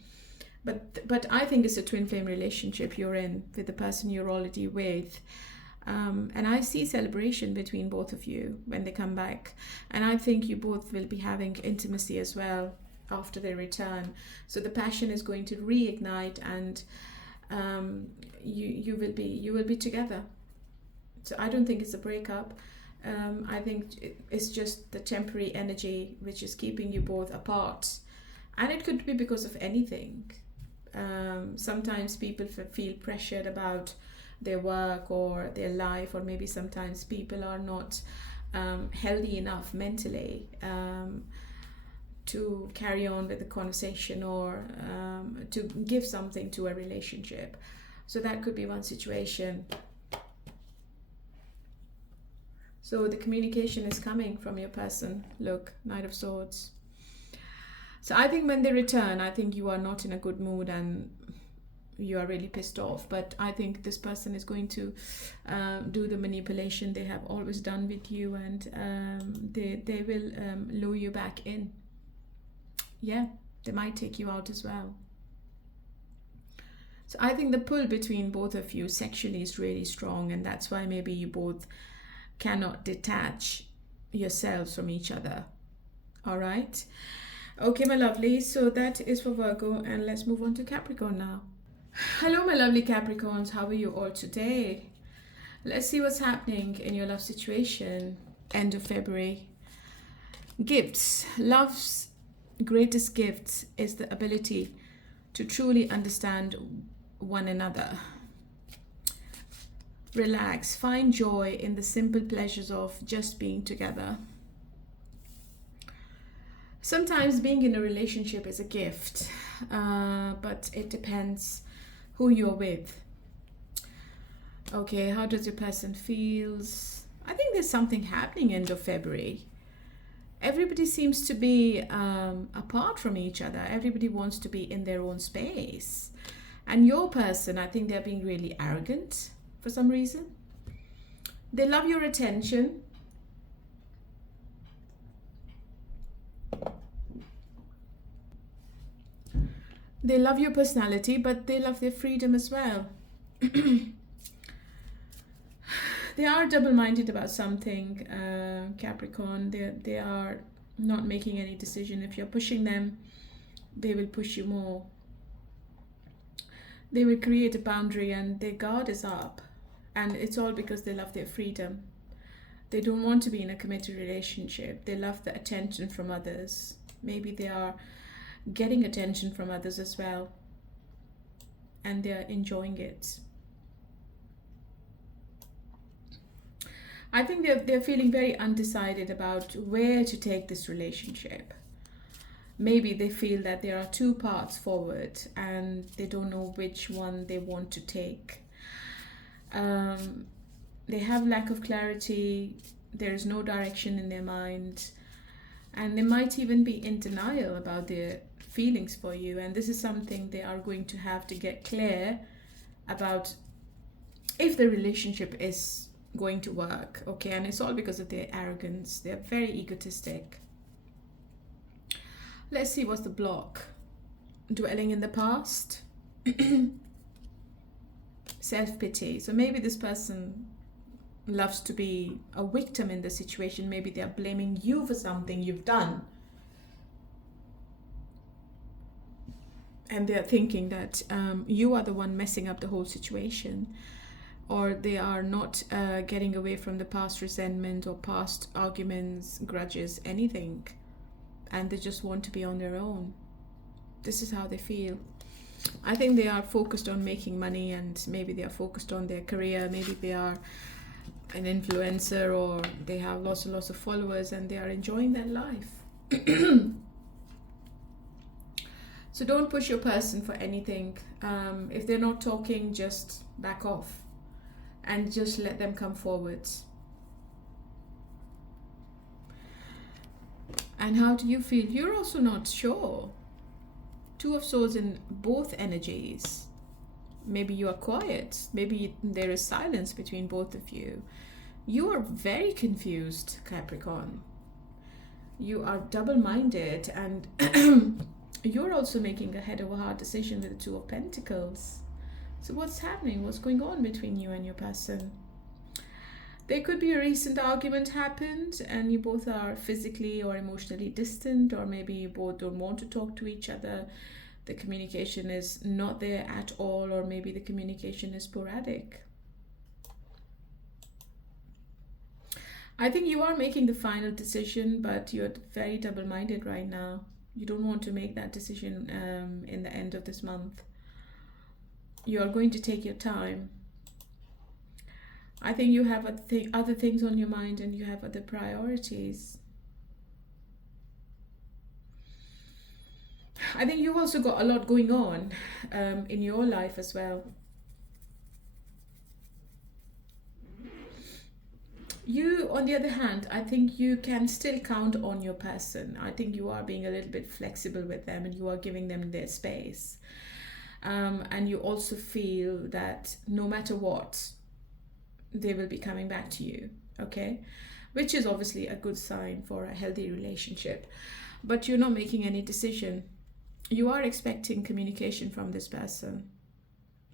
But I think it's a twin flame relationship you're in with the person you're already with. And I see celebration between both of you when they come back. And I think you both will be having intimacy as well after they return. So the passion is going to reignite, and you will be together. So I don't think it's a breakup. I think it's just the temporary energy which is keeping you both apart. And it could be because of anything. Sometimes people feel pressured about their work or their life, or maybe sometimes people are not healthy enough mentally to carry on with the conversation, or to give something to a relationship. So that could be one situation. So the communication is coming from your person. Look, Knight of Swords. So I think when they return, I think you are not in a good mood and you are really pissed off. But I think this person is going to do the manipulation they have always done with you, and they will lure you back in. Yeah, they might take you out as well. So I think the pull between both of you sexually is really strong, and that's why maybe you both cannot detach yourselves from each other. All right. Okay, my lovely. So that is for Virgo, and let's move on to Capricorn now. Hello, my lovely Capricorns. How are you all today? Let's see what's happening in your love situation. End of February. Gifts. Love's greatest gift is the ability to truly understand one another. Relax. Find joy in the simple pleasures of just being together. Sometimes being in a relationship is a gift, but it depends who you're with. Okay, how does your person feels? I think there's something happening end of February. Everybody seems to be apart from each other. Everybody wants to be in their own space. And your person, I think they're being really arrogant for some reason. They love your attention. They love your personality, but they love their freedom as well. They are double-minded about something, Capricorn. They are not making any decision. If you're pushing them, they will push you more. They will create a boundary and their guard is up. And it's all because they love their freedom. They don't want to be in a committed relationship. They love the attention from others. Maybe they are getting attention from others as well, and they're enjoying it. I think they're feeling very undecided about where to take this relationship. Maybe they feel that there are two paths forward and they don't know which one they want to take. They have lack of clarity. There is no direction in their mind, and they might even be in denial about their feelings for you, and this is something they are going to have to get clear about if the relationship is going to work. Okay, and it's all because of their arrogance. They're very egotistic. Let's see what's the block. Dwelling in the past. Self-pity. So maybe this person loves to be a victim in the situation. Maybe they're blaming you for something you've done. And they're thinking that you are the one messing up the whole situation, or they are not getting away from the past resentment or past arguments, grudges, anything, and they just want to be on their own. This is how they feel. I think they are focused on making money, and maybe they are focused on their career. Maybe they are an influencer, or they have lots and lots of followers and they are enjoying their life. So don't push your person for anything. If they're not talking, just back off and just let them come forward. And how do you feel? You're also not sure. Two of Swords in both energies. Maybe you are quiet. Maybe there is silence between both of you. You are very confused, Capricorn. You are double-minded, and you're also making a head over heart decision with the Two of Pentacles. So what's happening? What's going on between you and your person? There could be a recent argument happened and you both are physically or emotionally distant, or maybe you both don't want to talk to each other. The communication is not there at all, or maybe the communication is sporadic. I think you are making the final decision, but you're very double-minded right now. You don't want to make that decision in the end of this month. You are going to take your time. I think you have other things on your mind, and you have other priorities. I think you've also got a lot going on in your life as well. You, on the other hand, I think you can still count on your person. I think you are being a little bit flexible with them and you are giving them their space. And you also feel that no matter what, they will be coming back to you, okay? Which is obviously a good sign for a healthy relationship. But you're not making any decision. You are expecting communication from this person.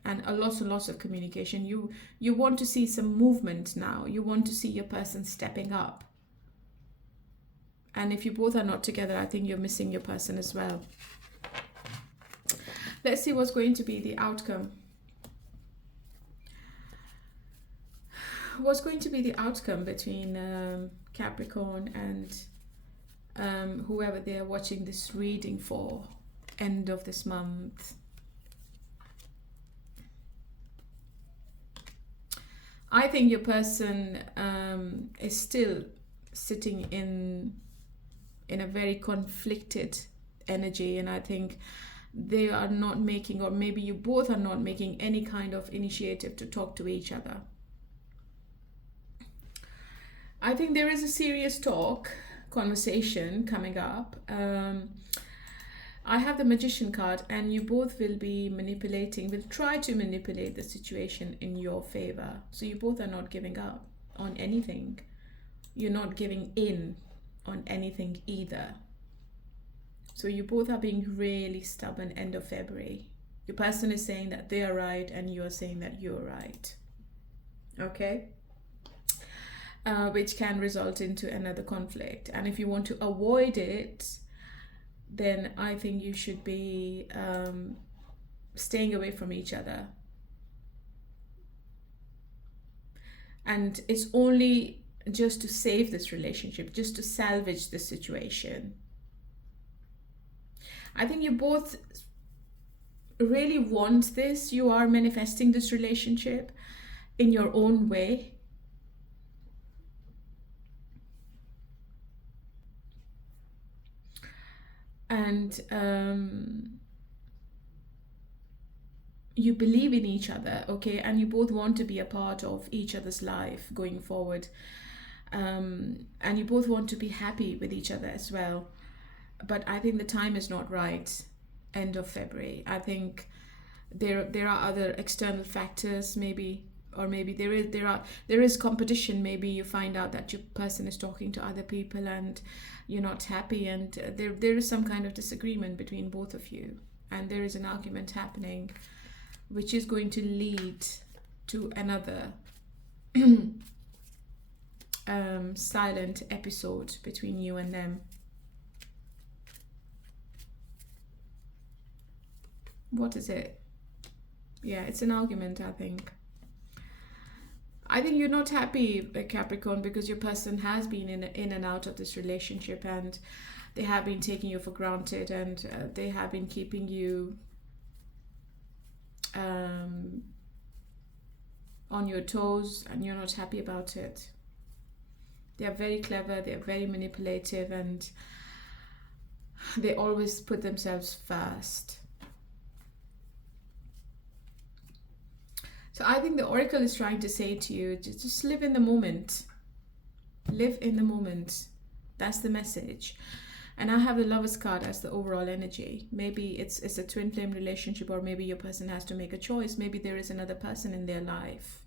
And lots of communication. You want to see some movement now. You want to see your person stepping up. And if you both are not together, I think you're missing your person as well. Let's see what's going to be the outcome. What's going to be the outcome between Capricorn and whoever they are watching this reading for, end of this month? I think your person is still sitting in a very conflicted energy, and I think they are not making, or maybe you both are not making any kind of initiative to talk to each other. I think there is a serious conversation coming up. I have the Magician card, and you both will be will try to manipulate the situation in your favor. So you both are not giving up on anything. You're not giving in on anything either. So you both are being really stubborn end of February. Your person is saying that they are right and you are saying that you're right. Okay? Which can result into another conflict. And if you want to avoid it, then I think you should be staying away from each other. And it's only just to save this relationship, just to salvage the situation. I think you both really want this. You are manifesting this relationship in your own way. And you believe in each other, okay? And you both want to be a part of each other's life going forward. And you both want to be happy with each other as well. But I think the time is not right, end of February. I think there are other external factors, maybe, or maybe there is competition. Maybe you find out that your person is talking to other people and you're not happy, and there is some kind of disagreement between both of you, and there is an argument happening which is going to lead to another silent episode between you and them. What is it? Yeah, it's an argument, I think. I think you're not happy, Capricorn, because your person has been in and out of this relationship, and they have been taking you for granted, and they have been keeping you on your toes, and you're not happy about it. They are very clever, they are very manipulative, and they always put themselves first. So I think the Oracle is trying to say to you, just live in the moment. Live in the moment. That's the message. And I have the Lover's card as the overall energy. Maybe it's a twin flame relationship, or maybe your person has to make a choice. Maybe there is another person in their life.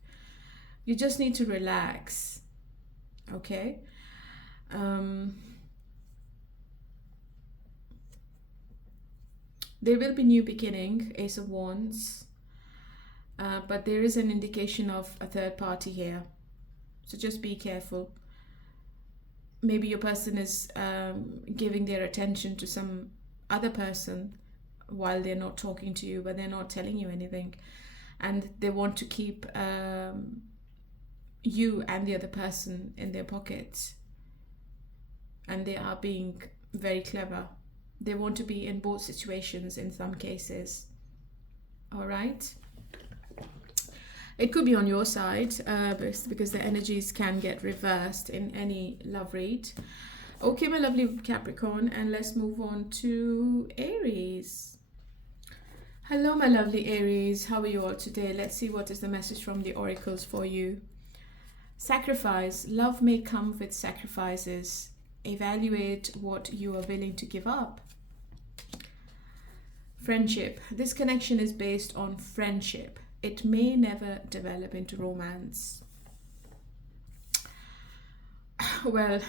You just need to relax. Okay? There will be new beginning, Ace of Wands. But there is an indication of a third party here. So just be careful. Maybe your person is giving their attention to some other person while they're not talking to you, but they're not telling you anything. And they want to keep you and the other person in their pockets. And they are being very clever. They want to be in both situations in some cases. All right? It could be on your side, because the energies can get reversed in any love read. Okay, my lovely Capricorn, and let's move on to Aries. Hello, my lovely Aries. How are you all today? Let's see what is the message from the oracles for you. Sacrifice. Love may come with sacrifices. Evaluate what you are willing to give up. Friendship. This connection is based on friendship. It may never develop into romance. Well,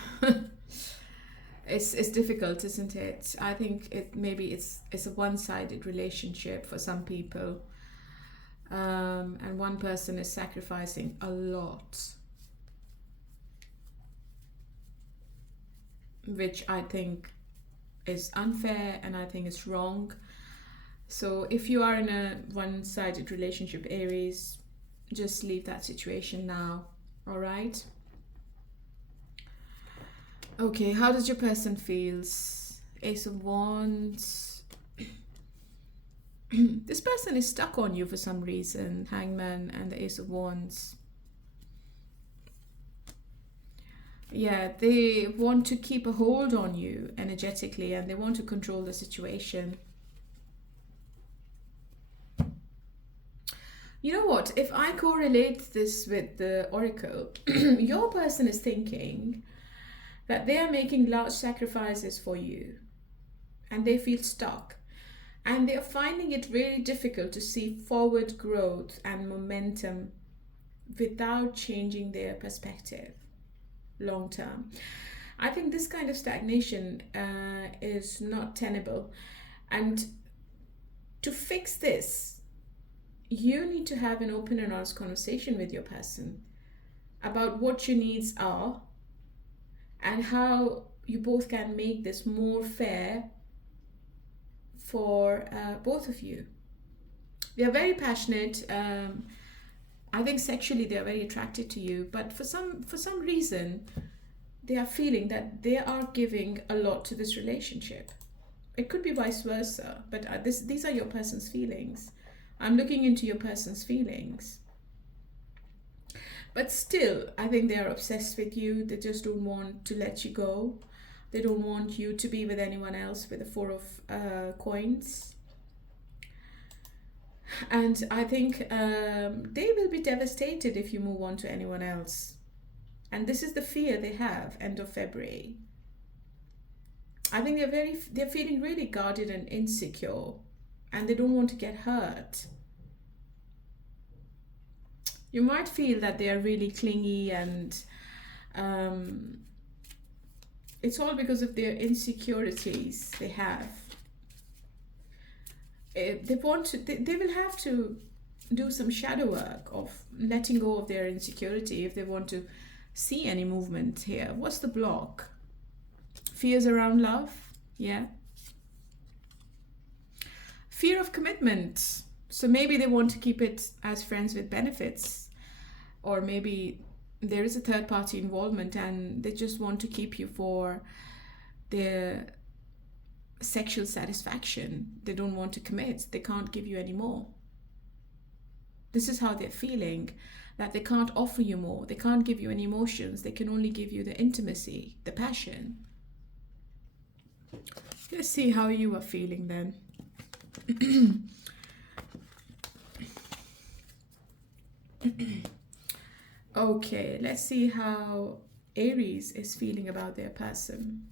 it's difficult, isn't it? I think it's a one-sided relationship for some people, and one person is sacrificing a lot, which I think is unfair and I think it's wrong. So if you are in a one-sided relationship, Aries, just leave that situation now. All right. Okay, how does your person feels? Ace of Wands. This person is stuck on you for some reason. Hangman and the Ace of Wands. Yeah, they want to keep a hold on you energetically and they want to control the situation. You know what? If I correlate this with the Oracle, your person is thinking that they are making large sacrifices for you and they feel stuck and they are finding it really difficult to see forward growth and momentum without changing their perspective long term. I think this kind of stagnation is not tenable, and to fix this you need to have an open and honest conversation with your person about what your needs are and how you both can make this more fair for both of you. They are very passionate. I think sexually they are very attracted to you, but for some reason they are feeling that they are giving a lot to this relationship. It could be vice versa, but these are your person's feelings. I'm looking into your person's feelings. But still, I think they are obsessed with you. They just don't want to let you go. They don't want you to be with anyone else, with the Four of Coins. And I think they will be devastated if you move on to anyone else. And this is the fear they have end of February. I think they're feeling really guarded and insecure, and they don't want to get hurt. You might feel that they are really clingy, and it's all because of their insecurities they have. They will have to do some shadow work of letting go of their insecurity if they want to see any movement here. What's the block? Fears around love? Yeah. Fear of commitment. So maybe they want to keep it as friends with benefits, or maybe there is a third party involvement and they just want to keep you for their sexual satisfaction. They don't want to commit. They can't give you any more. This is how they're feeling, that they can't offer you more. They can't give you any emotions. They can only give you the intimacy, the passion. Let's see how you are feeling then. Okay, let's see how Aries is feeling about their person.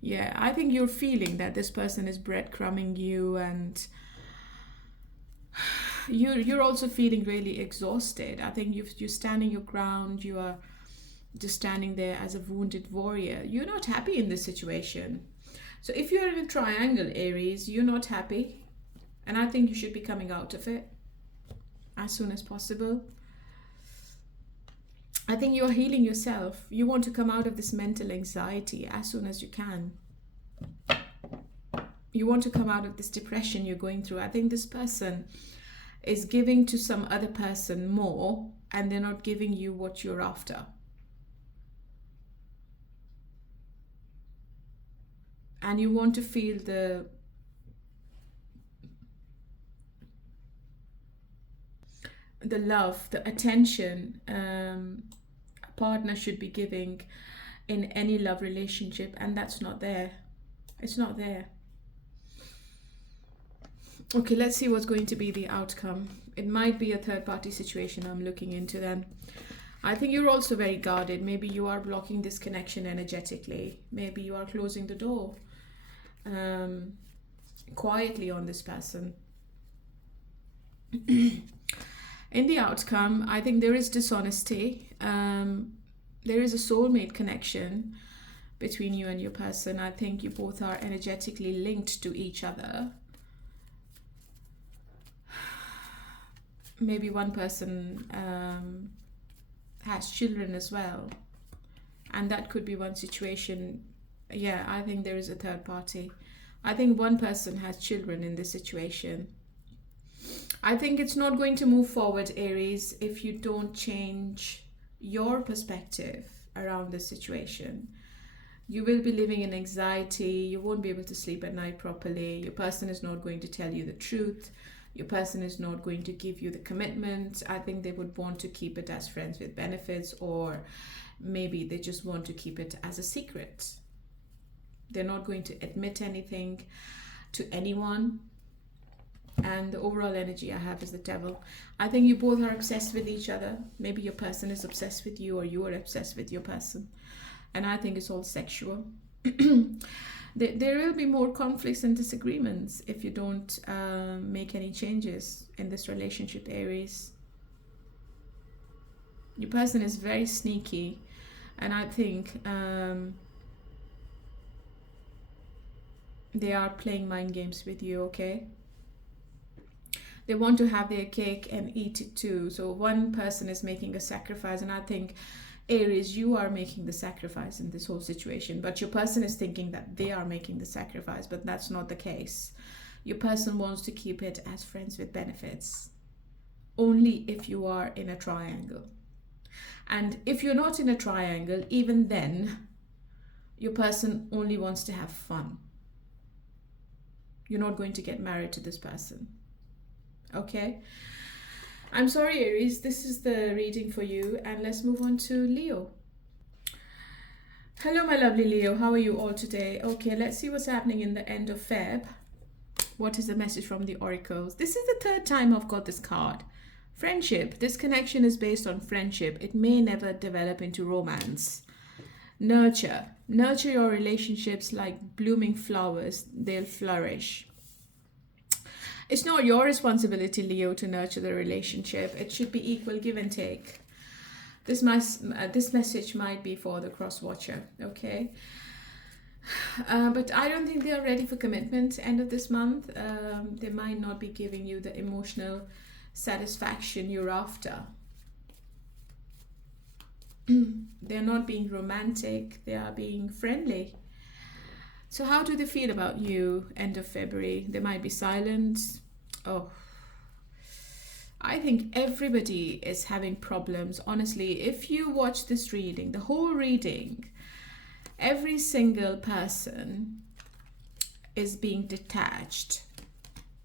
Yeah, I think you're feeling that this person is breadcrumbing you, and you're also feeling really exhausted. I think you're standing your ground. You are just standing there as a wounded warrior. You're not happy in this situation. So if you're in a triangle, Aries, you're not happy. And I think you should be coming out of it as soon as possible. I think you're healing yourself. You want to come out of this mental anxiety as soon as you can. You want to come out of this depression you're going through. I think this person is giving to some other person more, and they're not giving you what you're after. And you want to feel the love, the attention a partner should be giving in any love relationship, and that's not there. It's not there. Okay, let's see what's going to be the outcome. It might be a third party situation I'm looking into then. I think you're also very guarded. Maybe you are blocking this connection energetically. Maybe you are closing the door quietly on this person. In the outcome, I think there is dishonesty. There is a soulmate connection between you and your person. I think you both are energetically linked to each other. Maybe one person has children as well, and that could be one situation. Yeah, I think there is a third party. I think one person has children in this situation. I think it's not going to move forward, Aries, if you don't change your perspective around this situation. You will be living in anxiety. You won't be able to sleep at night properly. Your person is not going to tell you the truth. Your person is not going to give you the commitment. I think they would want to keep it as friends with benefits, or maybe they just want to keep it as a secret. They're not going to admit anything to anyone. And the overall energy I have is the devil. I think you both are obsessed with each other. Maybe your person is obsessed with you, or you are obsessed with your person. And I think it's all sexual. There will be more conflicts and disagreements if you don't make any changes in this relationship, Aries. Your person is very sneaky, and I think they are playing mind games with you, okay? They want to have their cake and eat it too. So one person is making a sacrifice, and I think, Aries, you are making the sacrifice in this whole situation, but your person is thinking that they are making the sacrifice, but that's not the case. Your person wants to keep it as friends with benefits, only if you are in a triangle. And if you're not in a triangle, even then, your person only wants to have fun. You're not going to get married to this person. Okay? I'm sorry, Aries, this is the reading for you, and let's move on to Leo. Hello, my lovely Leo. How are you all today? Okay, let's see what's happening in the end of Feb. What is the message from the oracles? This is the third time I've got this card. Friendship. This connection is based on friendship. It may never develop into romance. Nurture. Nurture your relationships like blooming flowers. They'll flourish. It's not your responsibility, Leo, to nurture the relationship. It should be equal give and take. This message might be for the cross-watcher, okay? But I don't think they are ready for commitment end of this month. They might not be giving you the emotional satisfaction you're after. They're not being romantic. They are being friendly. So how do they feel about you end of February? They might be silent. Oh, I think everybody is having problems. Honestly, if you watch this reading, the whole reading, every single person is being detached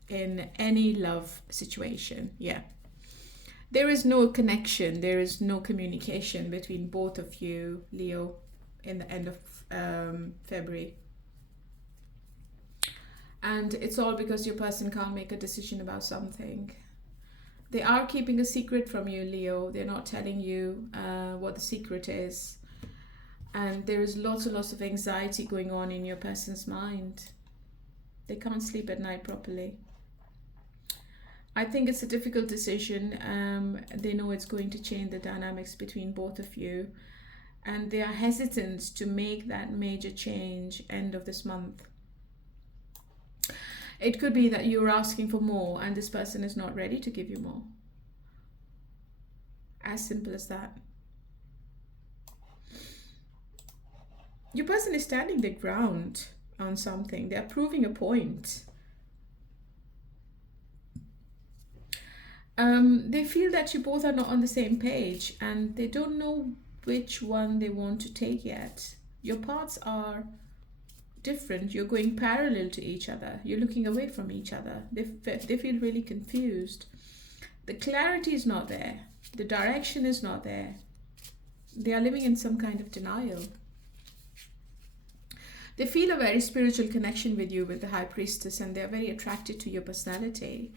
in any love situation. Yeah. There is no connection. There is no communication between both of you, Leo, in the end of February. And it's all because your person can't make a decision about something. They are keeping a secret from you, Leo. They're not telling you what the secret is. And there is lots and lots of anxiety going on in your person's mind. They can't sleep at night properly. I think it's a difficult decision. They know it's going to change the dynamics between both of you. And they are hesitant to make that major change end of this month. It could be that you're asking for more and this person is not ready to give you more. As simple as that. Your person is standing their ground on something. They're proving a point. They feel that you both are not on the same page and they don't know which one they want to take yet. Your paths are different. You're going parallel to each other. You're looking away from each other. They feel really confused. The clarity is not there. The direction is not there. They are living in some kind of denial. They feel a very spiritual connection with you, with the High Priestess, and they're very attracted to your personality.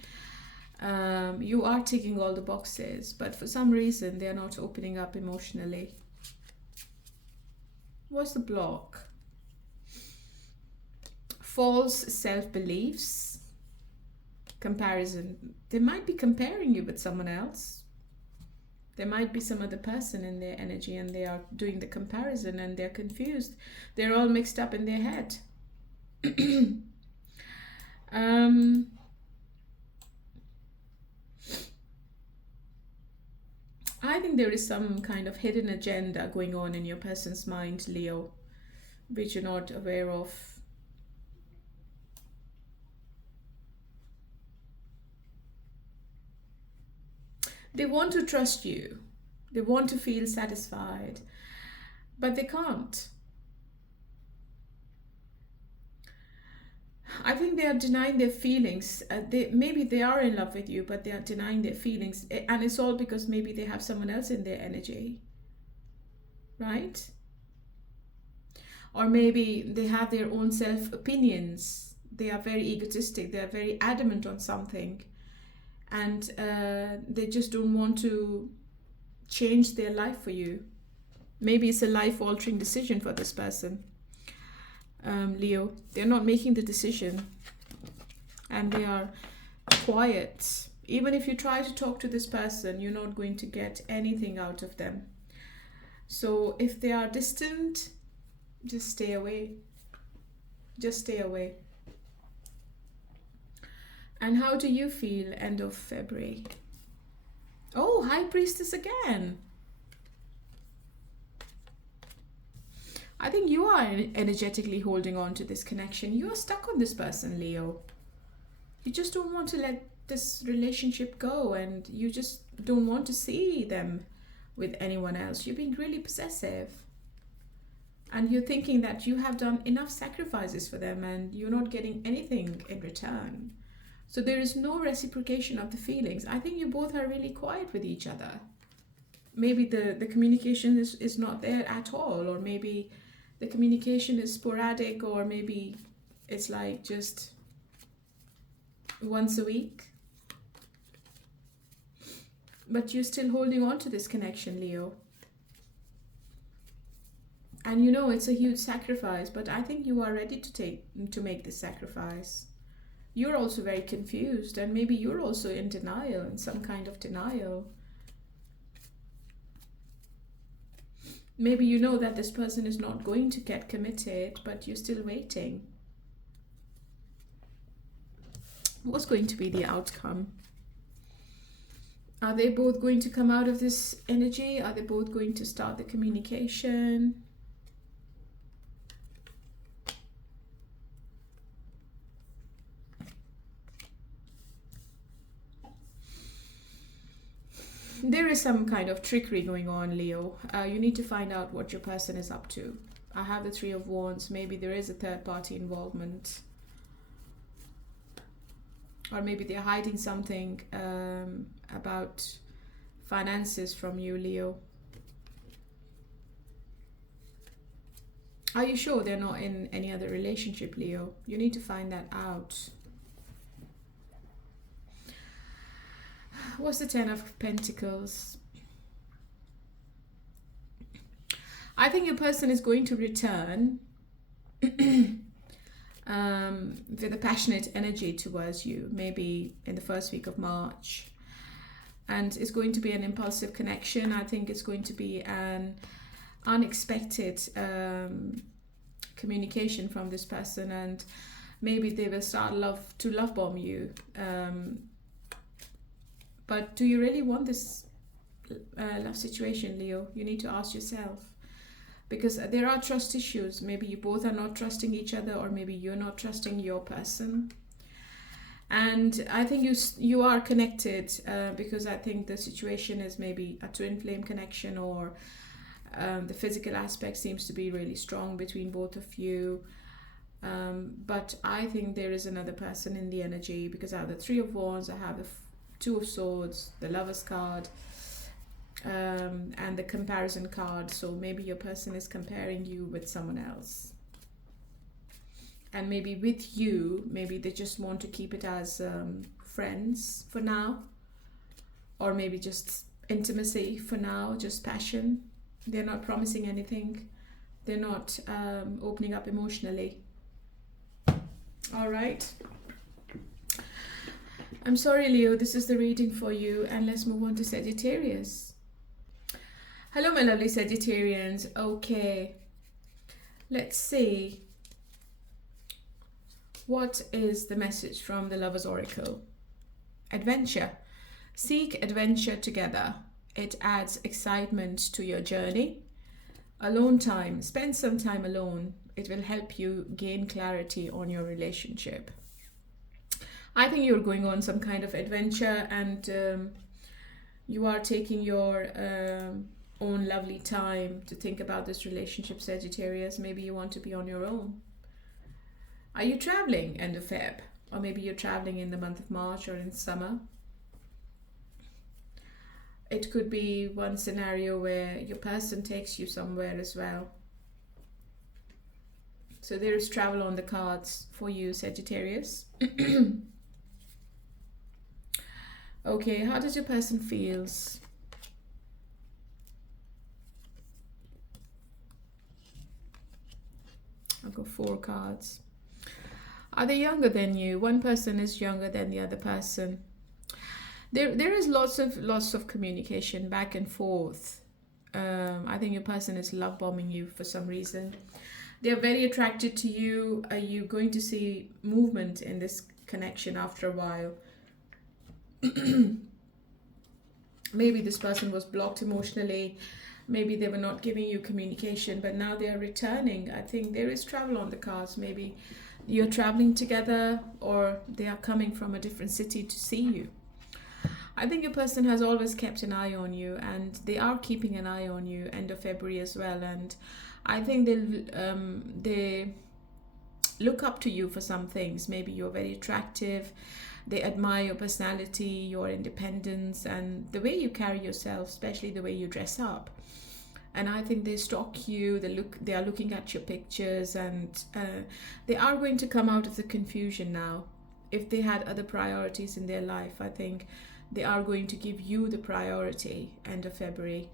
You are ticking all the boxes, but for some reason they're not opening up emotionally. What's the block? False self-beliefs, comparison. They might be comparing you with someone else. There might be some other person in their energy and they are doing the comparison and they're confused. They're all mixed up in their head. I think there is some kind of hidden agenda going on in your person's mind, Leo, which you're not aware of. They want to trust you. They want to feel satisfied, but they can't. I think they are denying their feelings. Maybe they are in love with you, but they are denying their feelings. And it's all because maybe they have someone else in their energy, right? Or maybe they have their own self-opinions. They are very egotistic. They are very adamant on something. And they just don't want to change their life for you. Maybe it's a life-altering decision for this person. Leo, they're not making the decision and they are quiet. Even if you try to talk to this person, you're not going to get anything out of them. So if they are distant, just stay away. Just stay away. And how do you feel end of February? Oh, High Priestess again. I think you are energetically holding on to this connection. You are stuck on this person, Leo. You just don't want to let this relationship go and you just don't want to see them with anyone else. You're being really possessive. And you're thinking that you have done enough sacrifices for them and you're not getting anything in return. So there is no reciprocation of the feelings. I think you both are really quiet with each other. Maybe the communication is not there at all, or maybe the communication is sporadic, or maybe it's like just once a week. But you're still holding on to this connection, Leo. And you know it's a huge sacrifice, but I think you are ready to make this sacrifice. You're also very confused, and maybe you're also in denial, in some kind of denial. Maybe you know that this person is not going to get committed, but you're still waiting. What's going to be the outcome? Are they both going to come out of this energy? Are they both going to start the communication? There is some kind of trickery going on, Leo. You need to find out what your person is up to. I have the Three of Wands. Maybe there is a third party involvement. Or maybe they're hiding something about finances from you, Leo. Are you sure they're not in any other relationship, Leo? You need to find that out. What's the Ten of Pentacles? I think your person is going to return with a passionate energy towards you, maybe in the first week of March. And it's going to be an impulsive connection. I think it's going to be an unexpected communication from this person, and maybe they will start to love bomb you. But do you really want this love situation, Leo? You need to ask yourself. Because there are trust issues. Maybe you both are not trusting each other, or maybe you're not trusting your person. And I think you are connected because I think the situation is maybe a twin flame connection, or the physical aspect seems to be really strong between both of you. But I think there is another person in the energy, because I have the Three of Wands, I have the Two of Swords, the Lover's card, and the comparison card. So maybe your person is comparing you with someone else. And maybe with you, maybe they just want to keep it as friends for now, or maybe just intimacy for now, just passion. They're not promising anything. They're not opening up emotionally. All right. I'm sorry, Leo, this is the reading for you, and let's move on to Sagittarius. Hello, my lovely Sagittarians. Okay, let's see. What is the message from the Lover's Oracle? Adventure. Seek adventure together. It adds excitement to your journey. Alone time. Spend some time alone. It will help you gain clarity on your relationship. I think you're going on some kind of adventure, and you are taking your own lovely time to think about this relationship, Sagittarius. Maybe you want to be on your own. Are you traveling end of Feb? Or maybe you're traveling in the month of March or in summer. It could be one scenario where your person takes you somewhere as well. So there is travel on the cards for you, Sagittarius. Okay, how does your person feels? I'll go 4 cards. Are they younger than you? One person is younger than the other person. There is lots of communication back and forth. I think your person is love bombing you for some reason. They're very attracted to you. Are you going to see movement in this connection after a while? Maybe this person was blocked emotionally. Maybe they were not giving you communication, but now they are returning. I think there is travel on the cards. Maybe you're traveling together, or they are coming from a different city to see you. I think your person has always kept an eye on you, and they are keeping an eye on you end of February as well. And I think they look up to you for some things. Maybe you're very attractive. They admire your personality, your independence, and the way you carry yourself, especially the way you dress up. And I think they stalk you. They are looking at your pictures, and they are going to come out of the confusion now. If they had other priorities in their life, I think they are going to give you the priority end of February.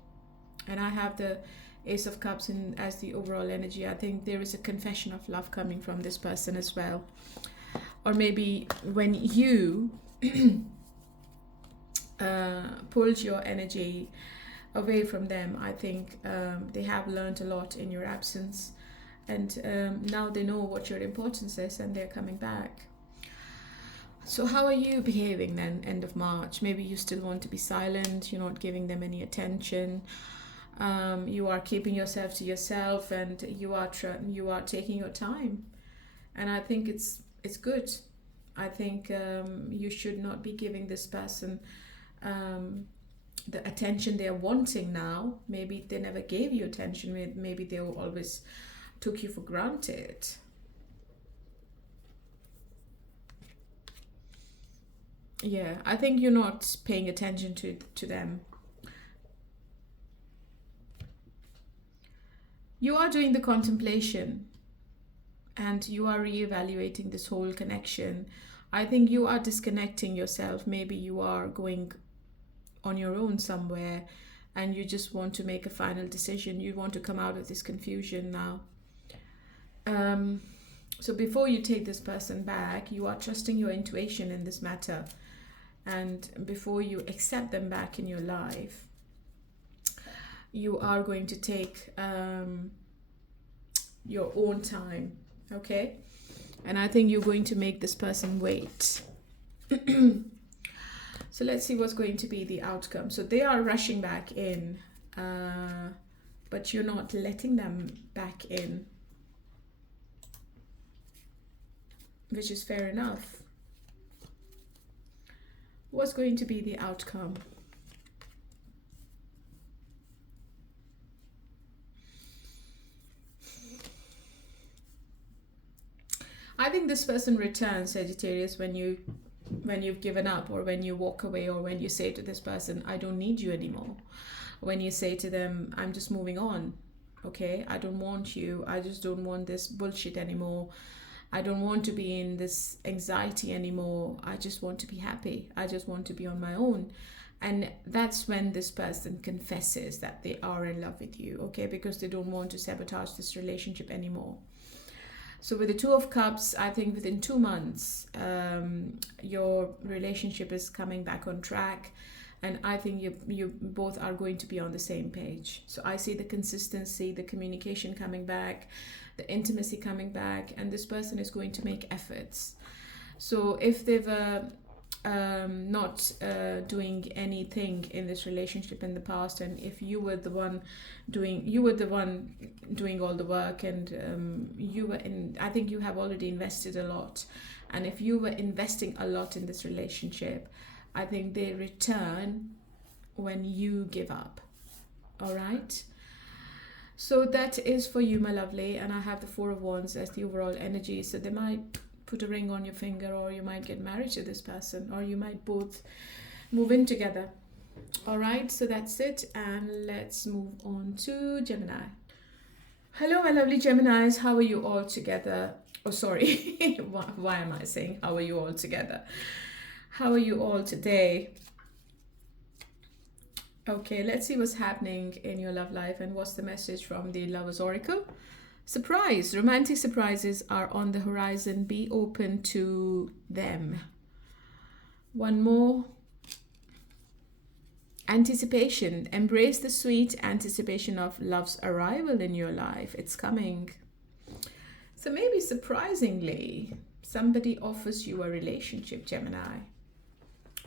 And I have the Ace of Cups in as the overall energy. I think there is a confession of love coming from this person as well. Or maybe when you pulled your energy away from them, I think they have learned a lot in your absence, and now they know what your importance is, and they're coming back. So how are you behaving then end of March? Maybe you still want to be silent, you're not giving them any attention, you are keeping yourself to yourself, and you are taking your time. And I think it's good. I think you should not be giving this person the attention they're wanting now. Maybe they never gave you attention. Maybe they always took you for granted. Yeah, I think you're not paying attention to them. You are doing the contemplation, and you are reevaluating this whole connection. I think you are disconnecting yourself. Maybe you are going on your own somewhere, and you just want to make a final decision. You want to come out of this confusion now. So before you take this person back, you are trusting your intuition in this matter. And before you accept them back in your life, you are going to take your own time, okay? And I think you're going to make this person wait. So let's see what's going to be the outcome. So they are rushing back in, but you're not letting them back in, which is fair enough. What's going to be the outcome? I think this person returns, Sagittarius, when you've given up, or when you walk away, or when you say to this person, I don't need you anymore. When you say to them, I'm just moving on, okay? I don't want you. I just don't want this bullshit anymore. I don't want to be in this anxiety anymore. I just want to be happy. I just want to be on my own. And that's when this person confesses that they are in love with you, okay? Because they don't want to sabotage this relationship anymore. So with the Two of Cups, I think within 2 months, your relationship is coming back on track. And I think you both are going to be on the same page. So I see the consistency, the communication coming back, the intimacy coming back, and this person is going to make efforts. So if they were not doing anything in this relationship in the past, and if you were the one doing all the work, and I think you have already invested a lot, and if you were investing a lot in this relationship, I think they return when you give up. All right. So that is for you, my lovely. And I have the Four of Wands as the overall energy. So they might put a ring on your finger, or you might get married to this person, or you might both move in together. All right. So that's it. And let's move on to Gemini. Hello, my lovely Geminis. How are you all together? Oh, sorry. Why am I saying how are you all together? How are you all today? Okay, let's see what's happening in your love life and what's the message from the Lovers Oracle. Surprise! Romantic surprises are on the horizon. Be open to them. One more. Anticipation. Embrace the sweet anticipation of love's arrival in your life. It's coming. So maybe surprisingly, somebody offers you a relationship, Gemini.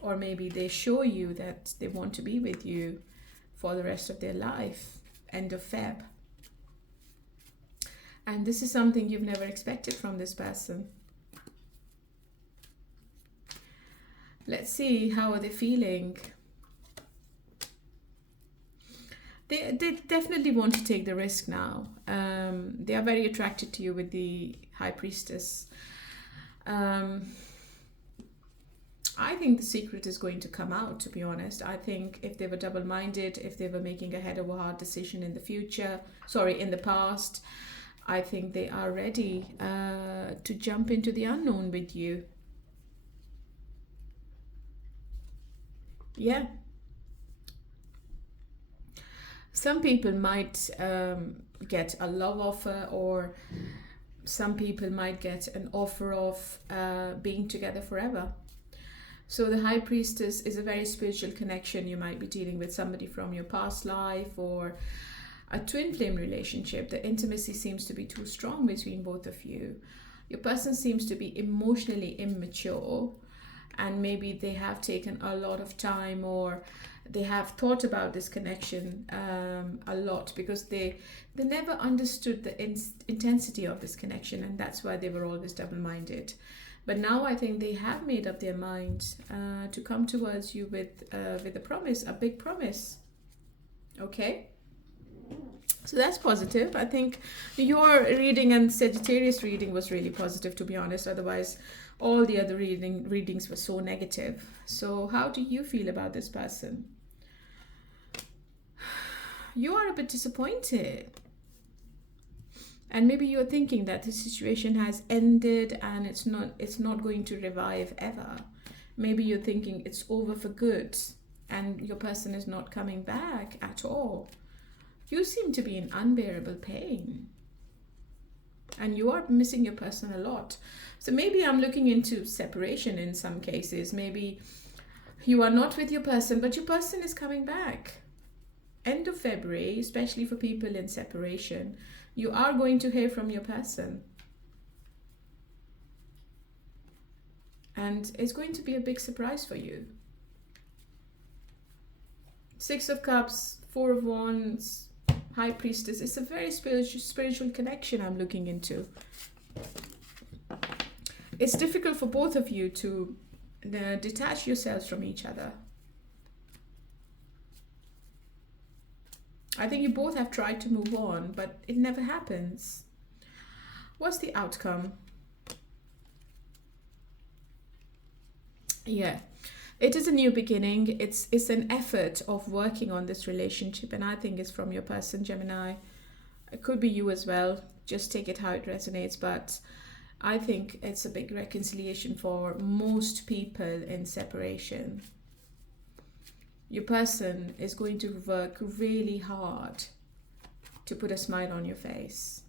Or maybe they show you that they want to be with you for the rest of their life, end of Feb. And this is something you've never expected from this person. Let's see, how are they feeling? They definitely want to take the risk now. They are very attracted to you with the High Priestess. I think the secret is going to come out, to be honest. I think if they were double-minded, if they were making a head-over-heart decision in the past, I think they are ready to jump into the unknown with you. Yeah. Some people might get a love offer, or some people might get an offer of being together forever. So the High Priestess is a very spiritual connection. You might be dealing with somebody from your past life, or a twin flame relationship. The intimacy seems to be too strong between both of you. Your person seems to be emotionally immature, and maybe they have taken a lot of time, or they have thought about this connection a lot, because they never understood the intensity of this connection, and that's why they were always double-minded. But now I think they have made up their mind to come towards you with a promise, a big promise. Okay? So that's positive. I think your reading and Sagittarius reading was really positive, to be honest. Otherwise, all the other readings were so negative. So how do you feel about this person? You are a bit disappointed. And maybe you're thinking that the situation has ended and it's not going to revive ever. Maybe you're thinking it's over for good and your person is not coming back at all. You seem to be in unbearable pain. And you are missing your person a lot. So maybe I'm looking into separation in some cases. Maybe you are not with your person, but your person is coming back. End of February, especially for people in separation, you are going to hear from your person. And it's going to be a big surprise for you. Six of Cups, Four of Wands, High Priestess. It's a very spiritual connection I'm looking into. It's difficult for both of you to detach yourselves from each other. I think you both have tried to move on, but it never happens. What's the outcome? Yeah, it is a new beginning. It's an effort of working on this relationship, and I think it's from your person, Gemini. It could be you as well. Just take it how it resonates, but I think it's a big reconciliation for most people in separation. Your person is going to work really hard to put a smile on your face.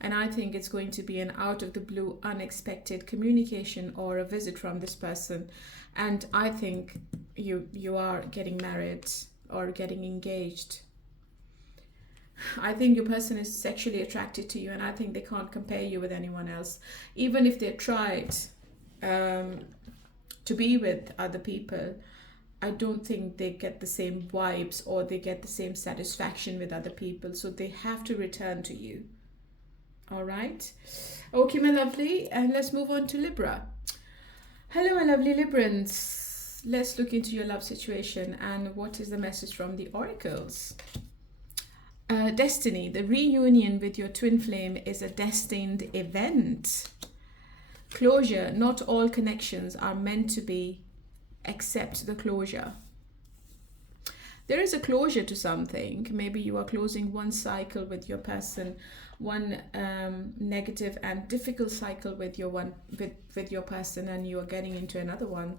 And I think it's going to be an out of the blue, unexpected communication or a visit from this person. And I think you are getting married or getting engaged. I think your person is sexually attracted to you, and I think they can't compare you with anyone else. Even if they tried to be with other people, I don't think they get the same vibes or they get the same satisfaction with other people. So they have to return to you. All right. Okay, my lovely. And let's move on to Libra. Hello, my lovely Librans. Let's look into your love situation and what is the message from the oracles. Destiny, the reunion with your twin flame is a destined event. Closure, not all connections are meant to be. Accept the closure. There is a closure to something. Maybe you are closing one cycle with your person, one negative and difficult cycle with your person, and you are getting into another one.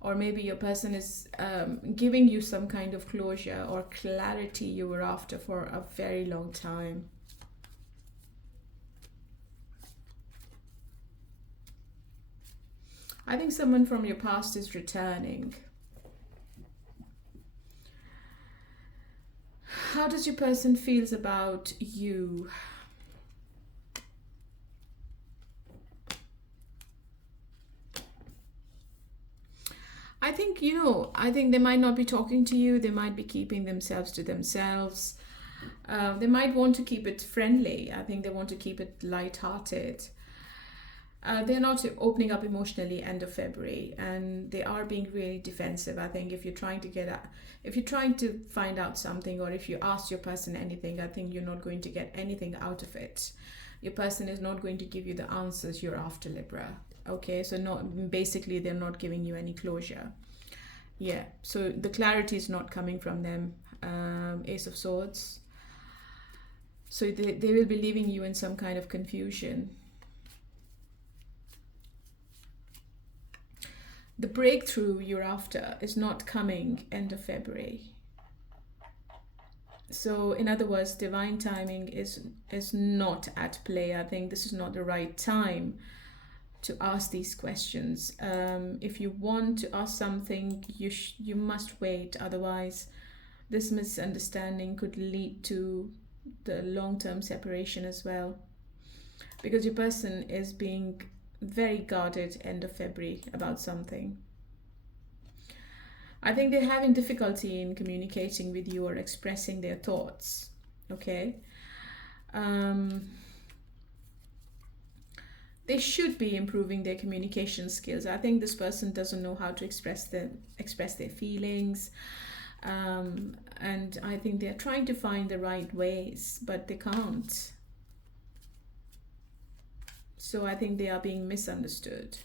Or maybe your person is giving you some kind of closure or clarity you were after for a very long time. I think someone from your past is returning. How does your person feels about you? I think, I think they might not be talking to you. They might be keeping themselves to themselves. They might want to keep it friendly. I think they want to keep it light-hearted. They're not opening up emotionally end of February, and they are being really defensive. I think if you're trying to find out something, or if you ask your person anything, I think you're not going to get anything out of it. Your person is not going to give you the answers you're after, Libra. Okay, so basically they're not giving you any closure. Yeah, so the clarity is not coming from them. Ace of Swords. So they will be leaving you in some kind of confusion. The breakthrough you're after is not coming end of February. So in other words, divine timing is not at play. I think this is not the right time to ask these questions. If you want to ask something, you must wait. Otherwise, this misunderstanding could lead to the long-term separation as well. Because your person is being very guarded end of February about something. I think they're having difficulty in communicating with you or expressing their thoughts. Okay. They should be improving their communication skills. I think this person doesn't know how to express their feelings. And I think they're trying to find the right ways, but they can't. So I think they are being misunderstood.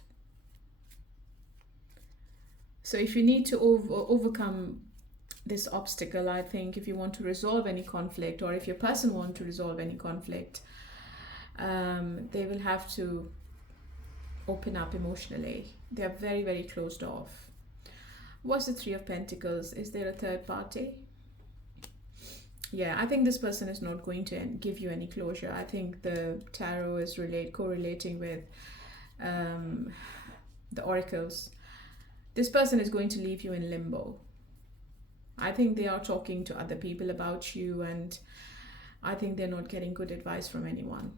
So if you need to overcome this obstacle, I think if you want to resolve any conflict, or if your person wants to resolve any conflict, they will have to open up emotionally. They are very, very closed off. What's the Three of Pentacles? Is there a third party? Yeah, I think this person is not going to give you any closure. I think the tarot is correlating with the oracles. This person is going to leave you in limbo. I think they are talking to other people about you, and I think they're not getting good advice from anyone.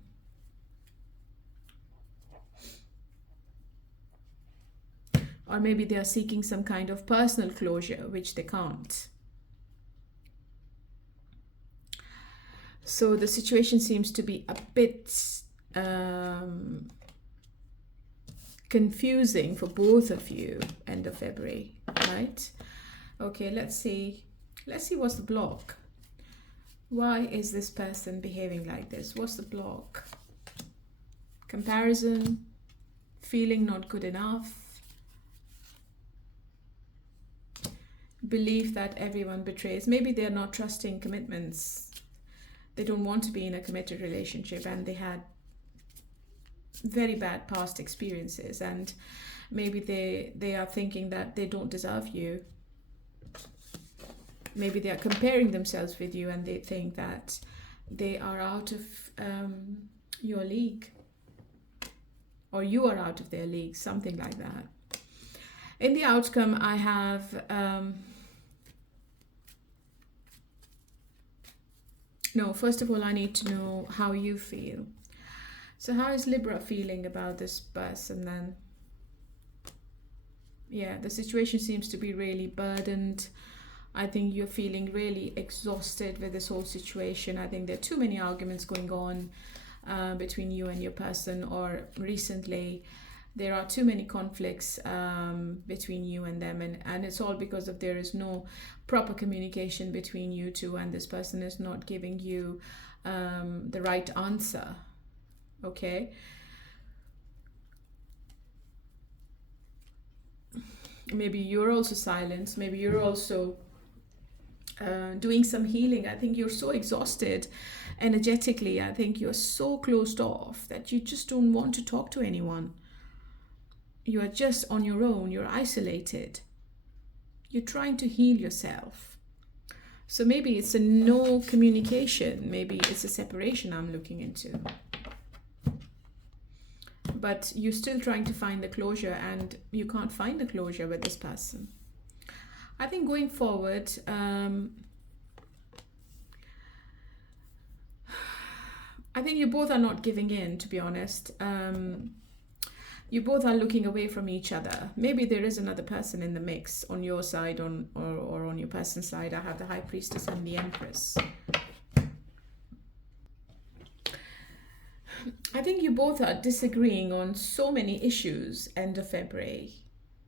Or maybe they are seeking some kind of personal closure, which they can't. So the situation seems to be a bit confusing for both of you end of February, right? Okay, let's see what's the block. Why is this person behaving like this? What's the block? Comparison, feeling not good enough, belief that everyone betrays. Maybe they're not trusting commitments. They don't want to be in a committed relationship, and they had very bad past experiences, and maybe they are thinking that they don't deserve you. Maybe they are comparing themselves with you and they think that they are out of your league, or you are out of their league, something like that. In the outcome, I have no, first of all, I need to know how you feel. So how is Libra feeling about this person then? Yeah, the situation seems to be really burdened. I think you're feeling really exhausted with this whole situation. I think there are too many arguments going on between you and your person, or recently there are too many conflicts between you and them, and it's all because of there is no proper communication between you two, and this person is not giving you the right answer. Okay, maybe you're also silent, maybe you're also doing some healing. I think you're so exhausted energetically. I think you're so closed off that you just don't want to talk to anyone. You are just on your own, you're isolated. You're trying to heal yourself. So maybe it's a no communication, maybe it's a separation I'm looking into. But you're still trying to find the closure, and you can't find the closure with this person. I think going forward, I think you both are not giving in, to be honest. You both are looking away from each other. Maybe there is another person in the mix on your side, or on your person's side. I have the High Priestess and the Empress. I think you both are disagreeing on so many issues end of February.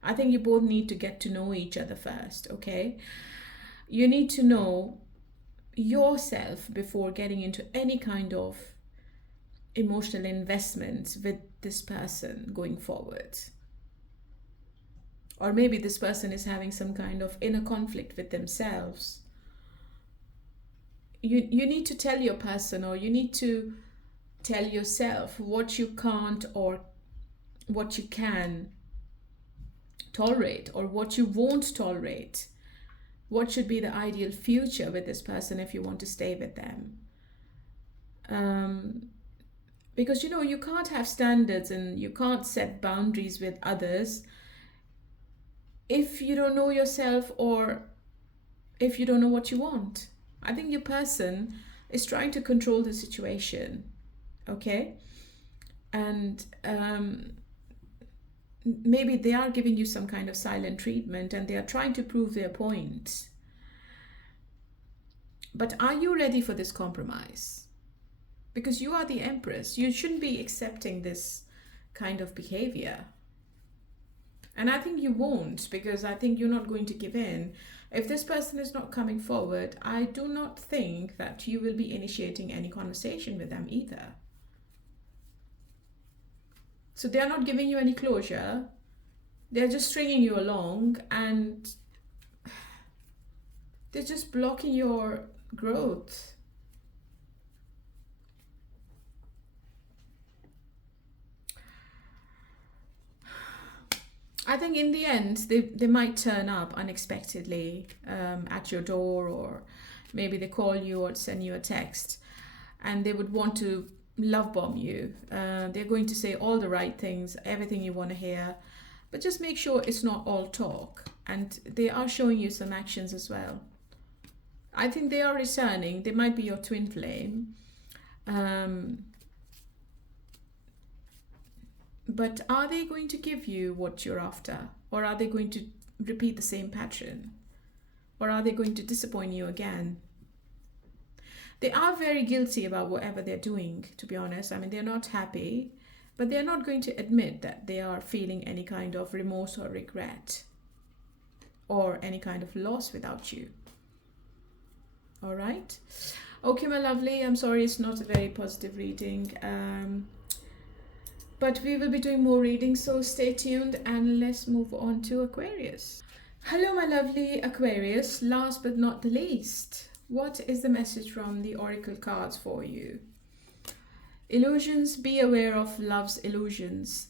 I think you both need to get to know each other first, okay? You need to know yourself before getting into any kind of emotional investment with this person going forward. Or maybe this person is having some kind of inner conflict with themselves. You need to tell your person, or you need to tell yourself what you can't or what you can tolerate, or what you won't tolerate. What should be the ideal future with this person if you want to stay with them. Because you can't have standards and you can't set boundaries with others if you don't know yourself, or if you don't know what you want. I think your person is trying to control the situation, okay? And maybe they are giving you some kind of silent treatment, and they are trying to prove their point. But are you ready for this compromise? Because you are the Empress. You shouldn't be accepting this kind of behavior. And I think you won't, because I think you're not going to give in. If this person is not coming forward, I do not think that you will be initiating any conversation with them either. So they are not giving you any closure. They're just stringing you along, and they're just blocking your growth. I think in the end, they might turn up unexpectedly at your door, or maybe they call you or send you a text, and they would want to love bomb you. They're going to say all the right things, everything you want to hear, but just make sure it's not all talk. And they are showing you some actions as well. I think they are returning. They might be your twin flame. But are they going to give you what you're after? Or are they going to repeat the same pattern? Or are they going to disappoint you again? They are very guilty about whatever they're doing, to be honest. I mean, they're not happy, but they're not going to admit that they are feeling any kind of remorse or regret, or any kind of loss without you. All right? Okay, my lovely. I'm sorry it's not a very positive reading. But we will be doing more readings, so stay tuned, and let's move on to Aquarius. Hello, my lovely Aquarius. Last but not the least, what is the message from the Oracle cards for you? Illusions, be aware of love's illusions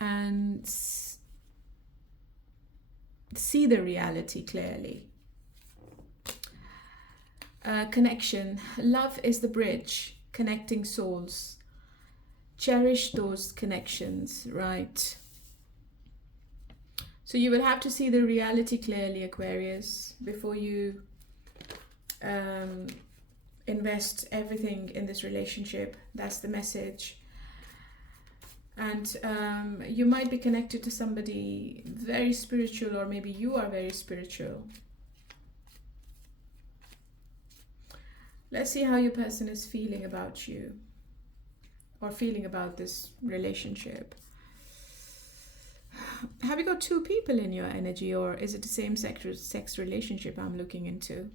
and see the reality clearly. Connection. Love is the bridge connecting souls. Cherish those connections, right? So you will have to see the reality clearly, Aquarius, before you invest everything in this relationship. That's the message. And you might be connected to somebody very spiritual, or maybe you are very spiritual. Let's see how your person is feeling about you, or feeling about this relationship. Have you got two people in your energy, or is it the same sex relationship I'm looking into?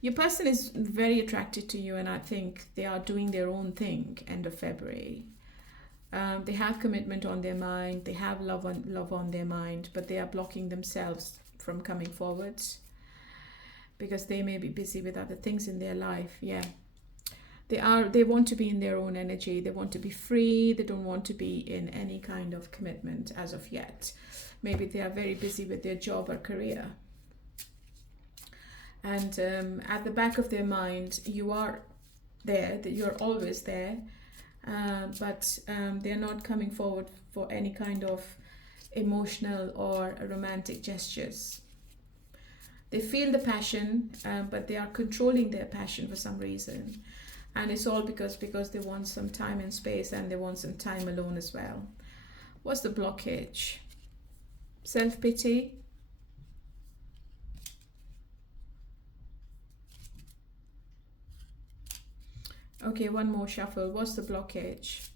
Your person is very attracted to you, and I think they are doing their own thing end of February. They have commitment on their mind, they have love on their mind, but they are blocking themselves from coming forwards because they may be busy with other things in their life. Yeah. They want to be in their own energy. They want to be free. They don't want to be in any kind of commitment as of yet. Maybe they are very busy with their job or career. And at the back of their mind, you are there, that you're always there, but they're not coming forward for any kind of emotional or romantic gestures. They feel the passion, but they are controlling their passion for some reason. And it's all because they want some time and space, and they want some time alone as well. What's the blockage? Self-pity. Okay, one more shuffle. What's the blockage?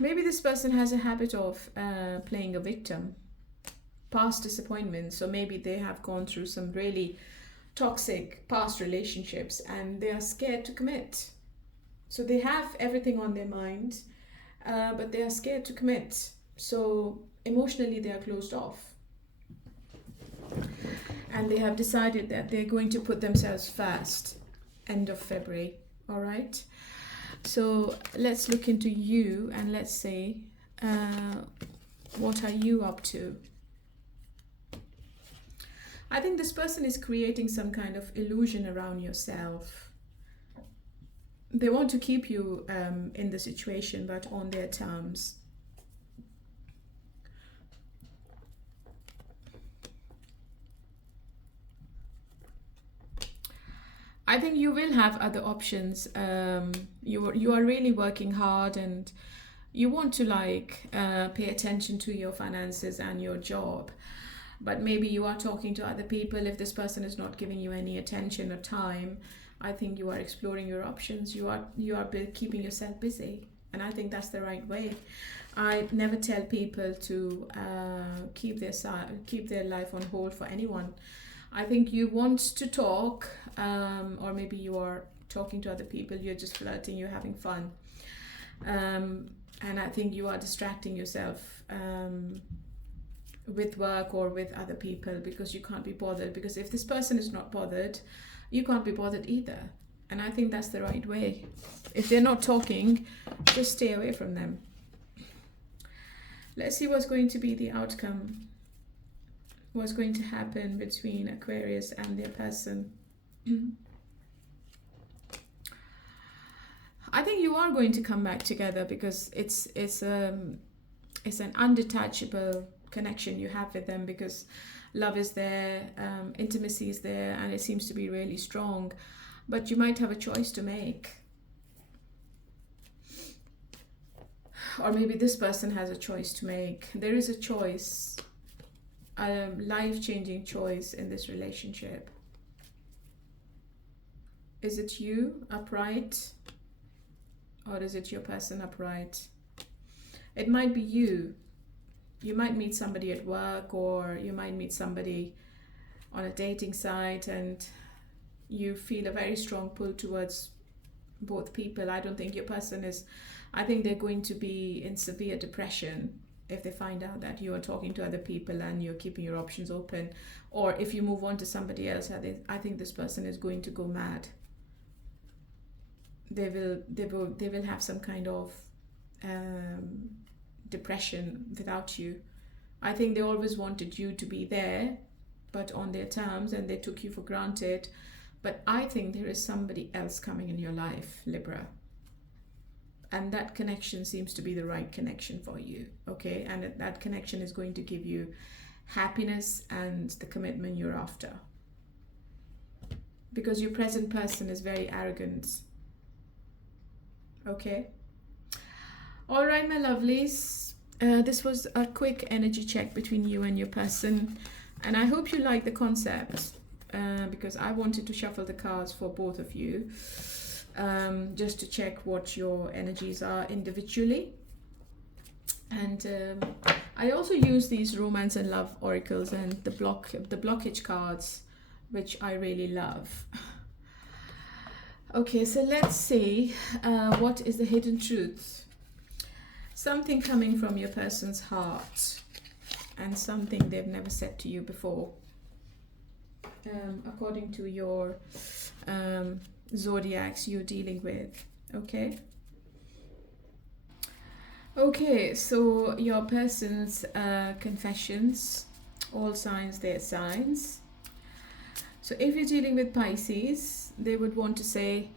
Maybe this person has a habit of playing a victim. Past disappointments. So maybe they have gone through some really toxic past relationships and they are scared to commit. So they have everything on their mind, but they are scared to commit. So emotionally they are closed off. And they have decided that they're going to put themselves first end of February. All right. So let's look into you and let's say, what are you up to? I think this person is creating some kind of illusion around yourself. They want to keep you in the situation, but on their terms. I think you will have other options. You are really working hard and you want to pay attention to your finances and your job. But maybe you are talking to other people. If this person is not giving you any attention or time, I think you are exploring your options. You are keeping yourself busy. And I think that's the right way. I never tell people to keep their life on hold for anyone. I think you want to talk, or maybe you are talking to other people, you're just flirting, you're having fun. And I think you are distracting yourself with work or with other people because you can't be bothered. Because if this person is not bothered, you can't be bothered either. And I think that's the right way. If they're not talking, just stay away from them. Let's see what's going to be the outcome. What's going to happen between Aquarius and their person. I think you are going to come back together because it's an undetachable connection you have with them, because love is there, intimacy is there, and it seems to be really strong. But you might have a choice to make. Or maybe this person has a choice to make. There is a choice, a life-changing choice in this relationship. Is it you upright? Or is it your person upright? It might be you. You might meet somebody at work, or you might meet somebody on a dating site, and you feel a very strong pull towards both people. I don't think your person is, I think they're going to be in severe depression if they find out that you are talking to other people and you're keeping your options open. Or if you move on to somebody else, I think this person is going to go mad. they will have some kind of depression without you. I think they always wanted you to be there, but on their terms, and they took you for granted. But I think there is somebody else coming in your life, Libra. And that connection seems to be the right connection for you, okay? And that connection is going to give you happiness and the commitment you're after. Because your present person is very arrogant, okay? All right, my lovelies. This was a quick energy check between you and your person. And I hope you like the concept, because I wanted to shuffle the cards for both of you. Just to check what your energies are individually. And I also use these romance and love oracles and the blockage cards, which I really love. Okay, so let's see what is the hidden truth. Something coming from your person's heart and something they've never said to you before, according to your zodiacs you're dealing with, okay? Okay, so your person's confessions, all signs, their signs. So if you're dealing with Pisces, they would want to say,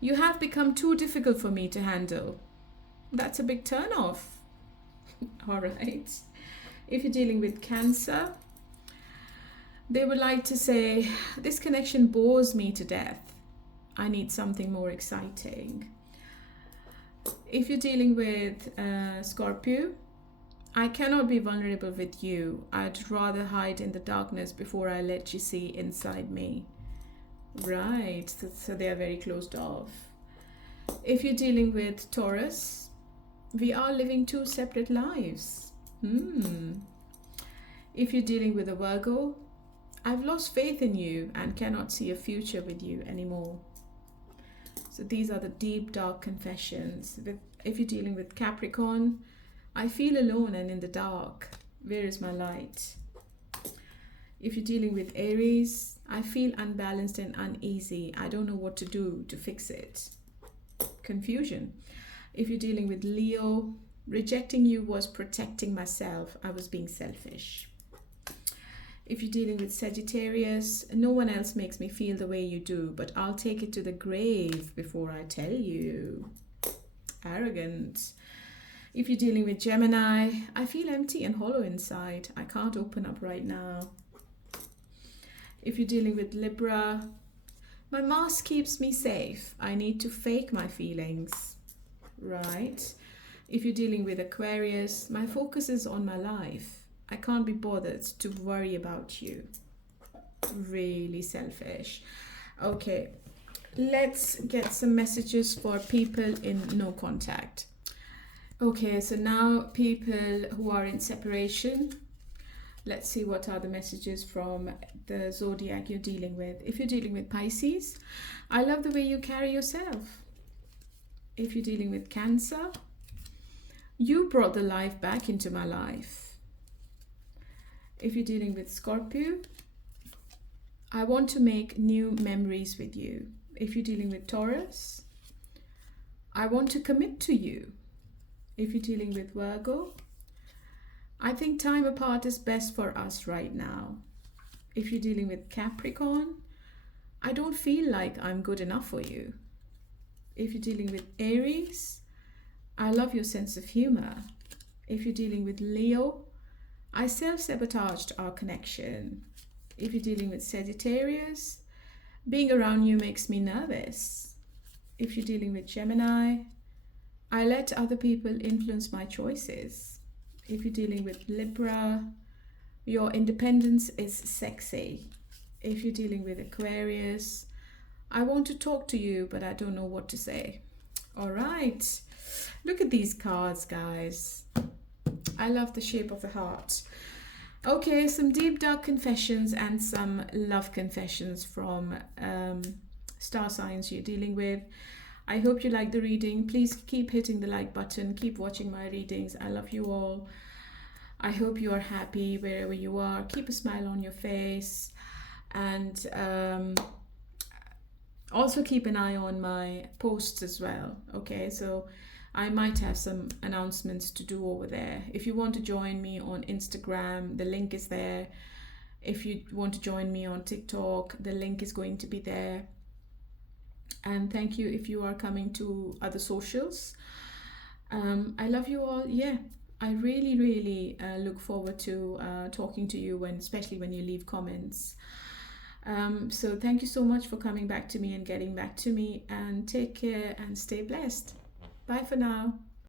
you have become too difficult for me to handle. That's a big turn off. All right. If you're dealing with Cancer, they would like to say, this connection bores me to death. I need something more exciting. If you're dealing with Scorpio, I cannot be vulnerable with you. I'd rather hide in the darkness before I let you see inside me. Right, so they are very closed off. If you're dealing with Taurus, we are living two separate lives. If you're dealing with a Virgo, I've lost faith in you and cannot see a future with you anymore. So these are the deep, dark confessions. If you're dealing with Capricorn, I feel alone and in the dark. Where is my light? If you're dealing with Aries, I feel unbalanced and uneasy. I don't know what to do to fix it. Confusion. If you're dealing with Leo, rejecting you was protecting myself. I was being selfish. If you're dealing with Sagittarius, no one else makes me feel the way you do, but I'll take it to the grave before I tell you. Arrogant. If you're dealing with Gemini, I feel empty and hollow inside. I can't open up right now. If you're dealing with Libra, my mask keeps me safe. I need to fake my feelings. Right. If you're dealing with Aquarius, my focus is on my life. I can't be bothered to worry about you. Really selfish. Okay, let's get some messages for people in no contact. Okay, so now people who are in separation. Let's see what are the messages from the zodiac you're dealing with. If you're dealing with Pisces, I love the way you carry yourself. If you're dealing with Cancer, you brought the life back into my life. If you're dealing with Scorpio, I want to make new memories with you. If you're dealing with Taurus, I want to commit to you. If you're dealing with Virgo, I think time apart is best for us right now. If you're dealing with Capricorn, I don't feel like I'm good enough for you. If you're dealing with Aries, I love your sense of humor. If you're dealing with Leo, I self-sabotaged our connection. If you're dealing with Sagittarius, being around you makes me nervous. If you're dealing with Gemini, I let other people influence my choices. If you're dealing with Libra, your independence is sexy. If you're dealing with Aquarius, I want to talk to you, but I don't know what to say. All right. Look at these cards, guys. I love the shape of the heart. Okay, some deep, dark confessions and some love confessions from star signs you're dealing with. I hope you like the reading. Please keep hitting the like button. Keep watching my readings. I love you all. I hope you are happy wherever you are. Keep a smile on your face. And Also keep an eye on my posts as well. Okay, so I might have some announcements to do over there. If you want to join me on Instagram, the link is there. If you want to join me on TikTok, the link is going to be there. And thank you if you are coming to other socials. I love you all. Yeah, I really, really look forward to talking to you, especially when you leave comments. So thank you so much for coming back to me and getting back to me, and take care and stay blessed. Bye for now.